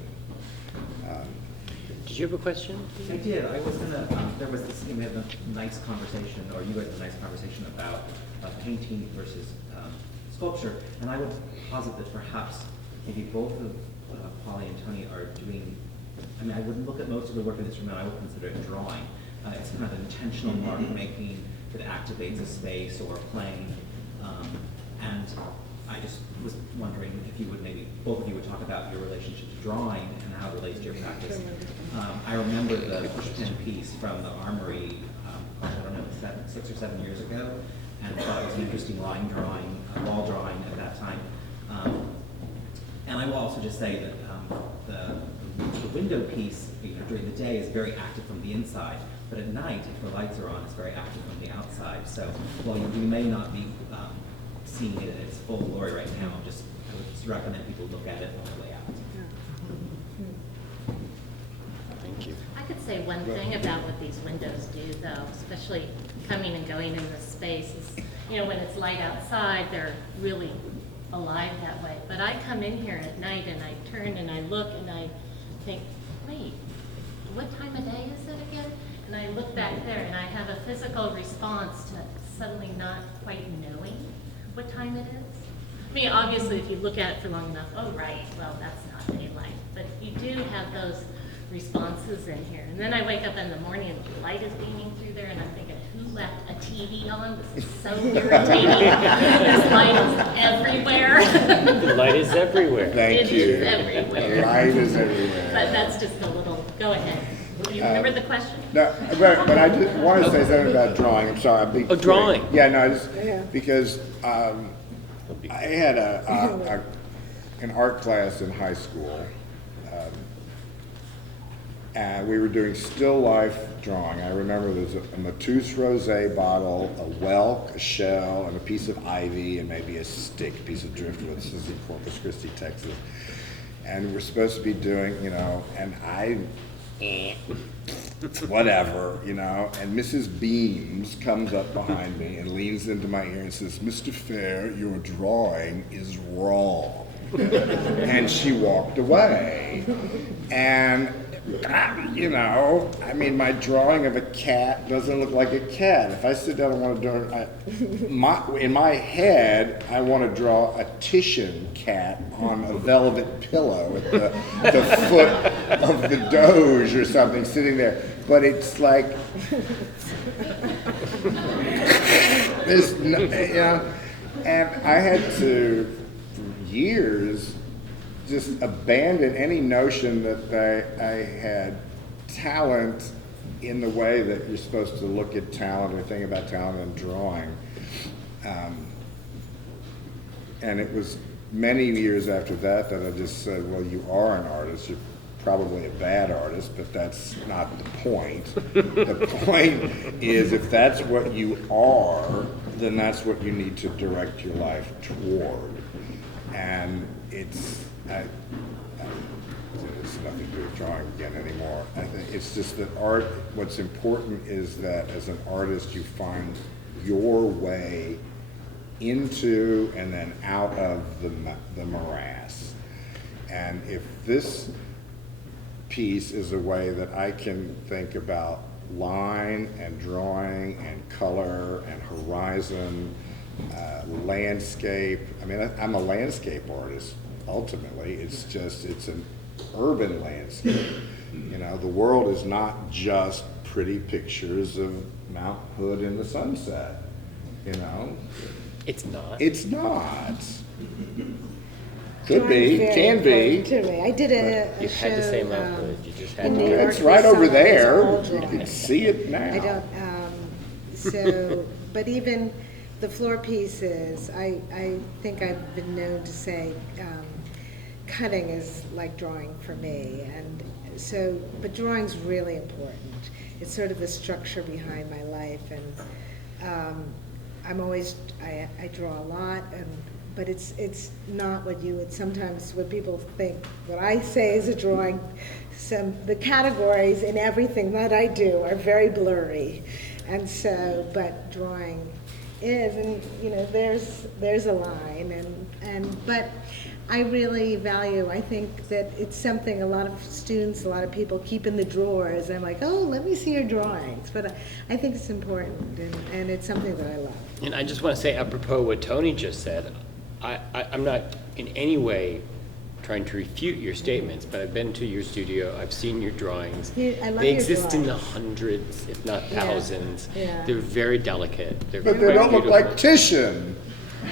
Did you have a question? I did. I was gonna. There was this. We had a nice conversation, or you guys had a nice conversation about painting versus sculpture, and I would posit that perhaps maybe both of Polly and Tony are doing. I mean, I wouldn't look at most of the work in this room, and I would consider it drawing. It's kind of intentional mark making that activates a space or playing, and I just was wondering if you would maybe both of you would talk about your relationship to drawing and how it relates to your practice. I remember the pushpin piece from the Armory, I don't know, 6 or 7 years ago, and thought it was an interesting line drawing, wall drawing at that time. And I will also just say that the window piece, you know, during the day is very active from the inside, but at night, if the lights are on, it's very active from the outside. So while you may not be seeing it in its full glory right now, I would just recommend people look at it on the way out. Thank you. I could say one thing about what these windows do, though, especially coming and going in this space, is, you know, when it's light outside, they're really alive that way. But I come in here at night and I turn and I look and I think, wait, what time of day is it again? And I look back there and I have a physical response to suddenly not quite knowing what time it is. I mean, obviously, if you look at it for long enough, oh, right, well, that's not daylight. But you do have those responses in here. And then I wake up in the morning and the light is beaming through there and I'm thinking, who left a TV on? This is so irritating. This light is everywhere. The light is everywhere. Thank you. It is everywhere. The light is everywhere. But that's just a little, go ahead. Do you remember the question? No, but I just want to say something about drawing. I'm sorry. I'll be quick. Drawing. Yeah, no, because I had an art class in high school, and we were doing still life drawing. I remember there was a Matisse Rosé bottle, a whelk, a shell, and a piece of ivy, and maybe a stick, a piece of driftwood. This is in Corpus Christi, Texas. And we're supposed to be doing, you know, and whatever, you know, and Mrs. Beams comes up behind me and leans into my ear and says, "Mr. Feher, your drawing is wrong." And she walked away. And, you know, I mean, my drawing of a cat doesn't look like a cat. If I sit down and want to draw, in my head, I want to draw a Titian cat on a velvet pillow at the foot of the Doge or something sitting there. But it's like, there's no, you know, and I had to, for years, just abandon any notion that I had talent in the way that you're supposed to look at talent or think about talent in drawing. And it was many years after that that I just said, well, you are an artist. You're probably a bad artist, but that's not the point. The point is, if that's what you are, then that's what you need to direct your life toward. And it's nothing to do with drawing again anymore. I think it's just that art, what's important is that as an artist you find your way into and then out of the morass. And if this piece is a way that I can think about line and drawing and color and horizon, landscape. I mean, I'm a landscape artist, ultimately. It's just, it's an urban landscape. You know, the world is not just pretty pictures of Mount Hood in the sunset, you know? It's not. It's not. Could Drawing's be, very can be. important to me. I did a You show had to say Mount Hood. You just had in to. New York It's right this over summer. It's there. all You drawing. can see it now. I don't, so, but even the floor pieces, I think I've been known to say, cutting is like drawing for me, and so, but drawing's really important. It's sort of the structure behind my life, and I'm always, I draw a lot, but it's not what you would sometimes, what people think, what I say is a drawing. The categories in everything that I do are very blurry, and so, but drawing is, and you know, there's a line, but I really value, I think that it's something a lot of students, a lot of people keep in the drawers. I'm like, oh, let me see your drawings. But I think it's important, and it's something that I love. And I just want to say, apropos what Tony just said, I'm not in any way trying to refute your statements, but I've been to your studio, I've seen your drawings. I love They your exist in the drawings. hundreds, if not Yeah, thousands. yeah. They're very delicate. They're But they quite don't look like beautiful. Titian. I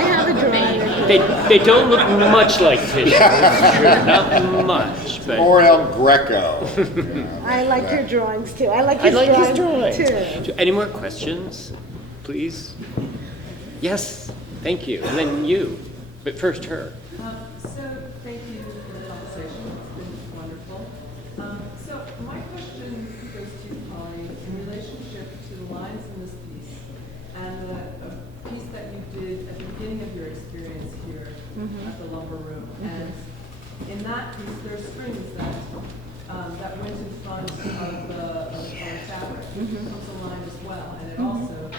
have a drawing. They don't look much like Titian, it's true. Not much, but Or El Greco. I like your drawings too. I like I his like his drawings drawings. too. Any more questions, please? Yes, thank you. And then you, but first her. So, thank you for the conversation, it's been wonderful. So, my question goes to you, Polly, in relationship to the lines in this piece, and a piece that you did at the beginning of your experience here at the lumber room. And in that piece, there are strings that went in front of the fabric, which becomes a line as well, and it also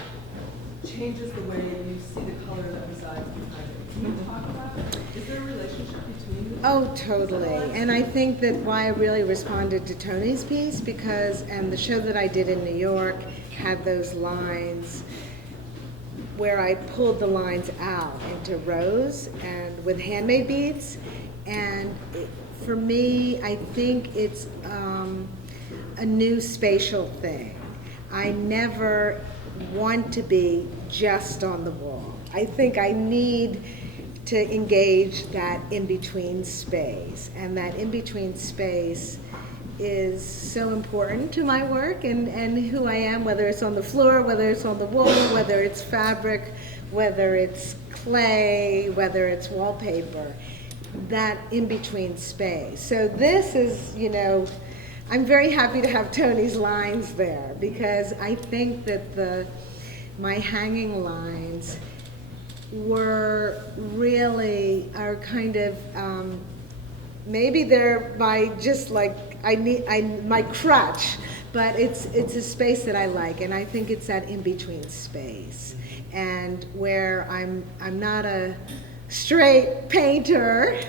changes the way you see the color that resides behind it. Can you talk about it? Is there a relationship between the Oh, totally. And I think that why I really responded to Tony's piece, and the show that I did in New York had those lines where I pulled the lines out into rows and with handmade beads. And for me, I think it's a new spatial thing. I never want to be just on the wall. I think I need to engage that in-between space, and that in-between space is so important to my work and who I am, whether it's on the floor, whether it's on the wall, whether it's fabric, whether it's clay, whether it's wallpaper, that in-between space. So this is, you know, I'm very happy to have Tony's lines there, because I think that my hanging lines are kind of, maybe they're my crutch, but it's a space that I like, and I think it's that in-between space, and where I'm not a straight painter,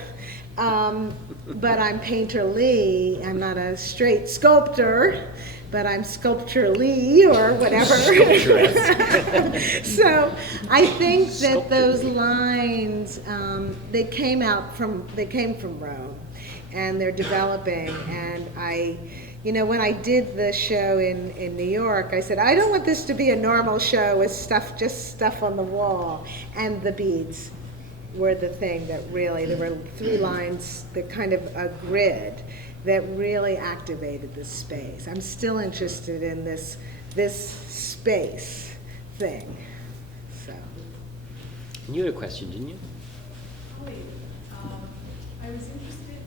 but I'm painterly. I'm not a straight sculptor, but I'm sculpturally or whatever. So I think that those lines, they came from Rome, and they're developing. And when I did the show in New York, I said, I don't want this to be a normal show with just stuff on the wall, and the beads were the thing that really, there were 3 lines, that kind of a grid that really activated the space. I'm still interested in this space thing, so. You had a question, didn't you? Polly, I was interested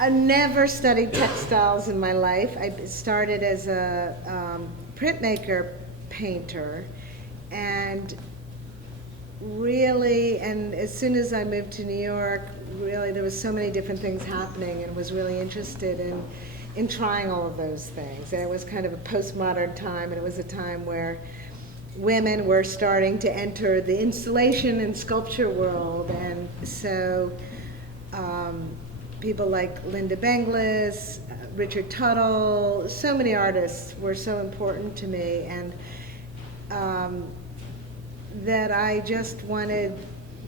I never studied textiles in my life. I started as a printmaker painter, and really, and as soon as I moved to New York, really there was so many different things happening, and was really interested in trying all of those things. And it was kind of a postmodern time, and it was a time where women were starting to enter the installation and sculpture world, and so people like Linda Benglis, Richard Tuttle, so many artists were so important to me, and that I just wanted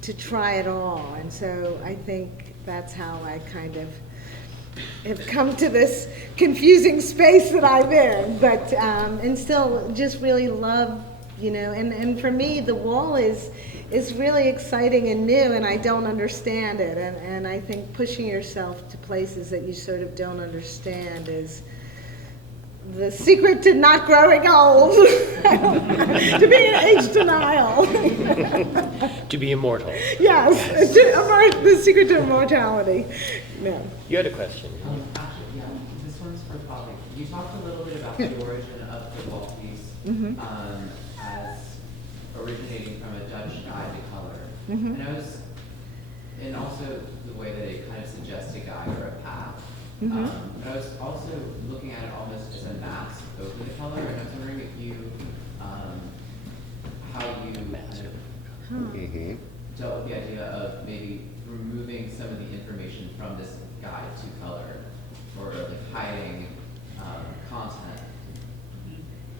to try it all. And so I think that's how I kind of have come to this confusing space that I'm in, but and still just really love, you know, and for me the wall is really exciting and new, and I don't understand it, and I think pushing yourself to places that you sort of don't understand is the secret to not growing old, to be in age denial. To be immortal. Yes, the secret to immortality. No. You had a question. Actually, yeah, this one's for Polly. You talked a little bit about the origin of the wall piece as originating from a Dutch guide to color. And also the way that it kind of suggests a guide or a path. But I was also looking at it almost as a mask over the color, and I was wondering if you, how you kind of dealt with the idea of maybe removing some of the information from this guide to color, or like hiding content.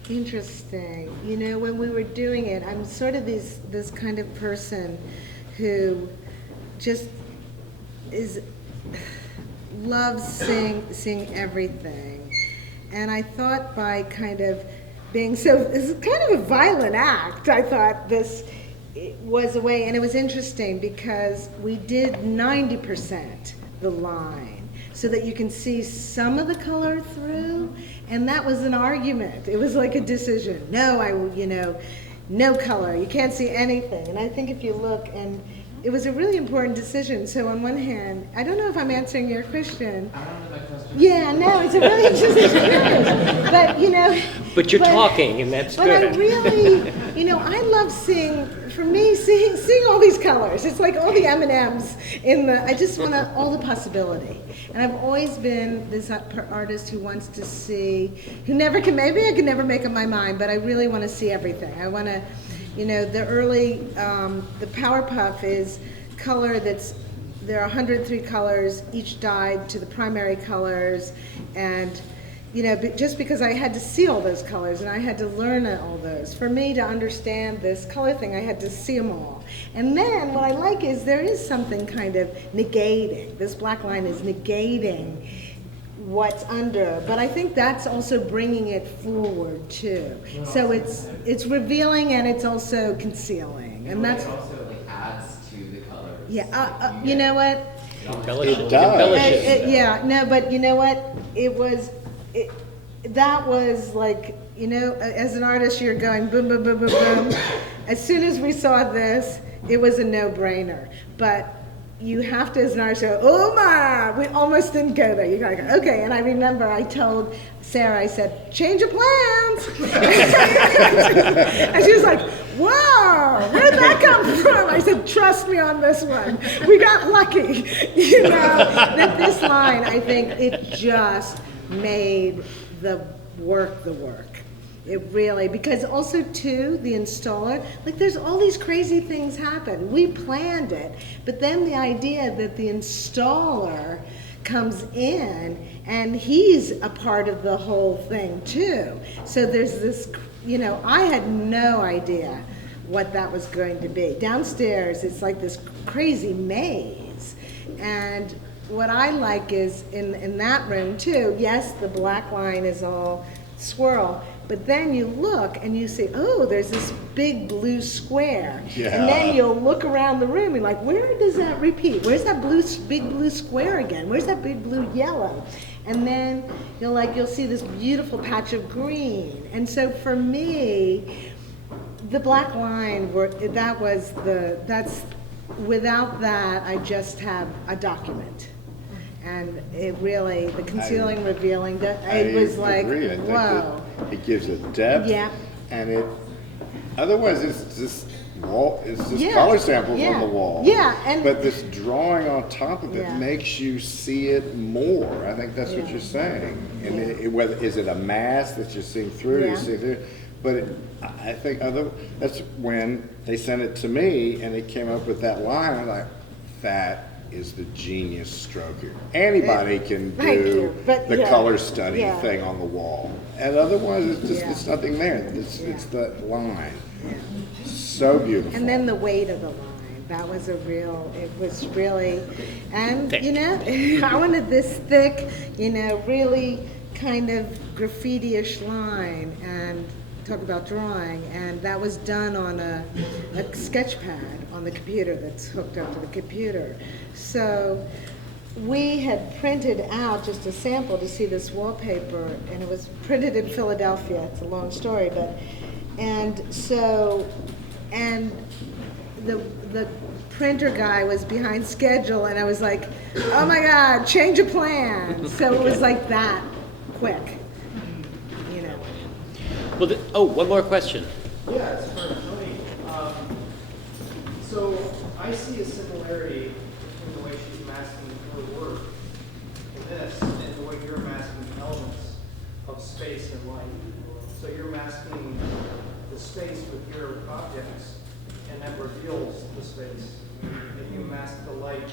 Interesting. You know, when we were doing it, I'm sort of this kind of person who just loves seeing everything. And I thought by kind of being so, it's kind of a violent act, I thought this was a way, and it was interesting because we did 90% the line so that you can see some of the color through, and that was an argument. It was like a decision. No, no color, you can't see anything. And I think if you look, and it was a really important decision. So on one hand, I don't know if I'm answering your question. I don't know my question. Yeah, no, it's a really interesting experience. But, you know. But you're talking, and that's but good. I really, you know, I love seeing all these colors. It's like all the M&Ms I just want all the possibility. And I've always been this artist who wants to see, maybe I can never make up my mind, but I really want to see everything. I want to, you know, the early, the Power Puff is color there are 103 colors, each dyed to the primary colors, and, you know, just because I had to see all those colors and I had to learn all those. For me to understand this color thing, I had to see them all. And then what I like is there is something kind of negating. This black line is negating what's under, but I think that's also bringing it forward too. So it's revealing and it's also concealing, and that's it also like adds to the colors. yeah. You know what? It does. Yeah, no, but you know what? That was like, you know, as an artist, you're going boom, boom, boom, boom, boom. As soon as we saw this, it was a no-brainer. But you have to, as an artist, go, oh my, we almost didn't go there. You gotta go, okay. And I remember I told Sarah, I said, change of plans. And she was like, whoa, where'd that come from? I said, trust me on this one. We got lucky. You know, that this line, I think it just made the work. It really, because also too, the installer, like there's all these crazy things happen. We planned it, but then the idea that the installer comes in and he's a part of the whole thing too. So there's this, you know, I had no idea what that was going to be. Downstairs, it's like this crazy maze. And what I like is in that room too, yes, the black line is all swirl, but then you look and you see, oh, there's this big blue square. Yeah. And then you'll look around the room and like, where does that repeat? Where's that big blue square again? Where's that big blue yellow? And then you'll see this beautiful patch of green. And so for me, the black line, without that, I just have a document. And it really, the concealing, revealing, it I was like, agree. I think whoa. that it gives it depth. Yeah. And it, otherwise it's just wall, it's just Yeah, color samples yeah, on the wall. yeah, and- But this drawing on top of it Yeah. makes you see it more. I think that's what Yeah. you're saying. And whether, is it a mask that you're seeing through, Yeah. you see through? But I think that's when they sent it to me and they came up with that line. I'm like, that is the genius stroke here. Anybody can Thank do you, but the yeah, color study yeah. thing on the wall. And otherwise, it's just, Yeah. it's nothing there. It's Yeah. that line. So beautiful. And then the weight of the line, that was it was really, and Thick. you know, I wanted this thick, you know, really kind of graffiti-ish line, and talk about drawing, and that was done on a sketch pad on the computer that's hooked up to the computer. So we had printed out just a sample to see this wallpaper, and it was printed in Philadelphia. It's a long story, but, and so, and the printer guy was behind schedule, and I was like, oh my God, change of plan. So it was like that quick, you know. Well, one more question. Yeah, it's for Tony. So I see a similarity in the way she's masking her work in this and the way you're masking elements of space and light. So you're masking the space with your objects, and that reveals the space. And you mask the light,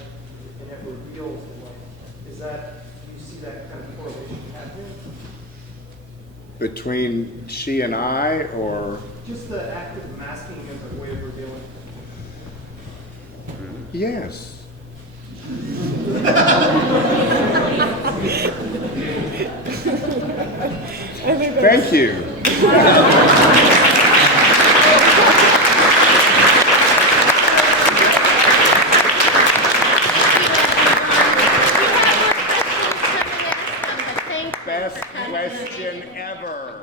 and it reveals the light. Is that, do you see that kind of correlation happening? Between she and I, or Just the act of masking as a way of revealing. yes. Thank you. Thank you Best for coming. question ever.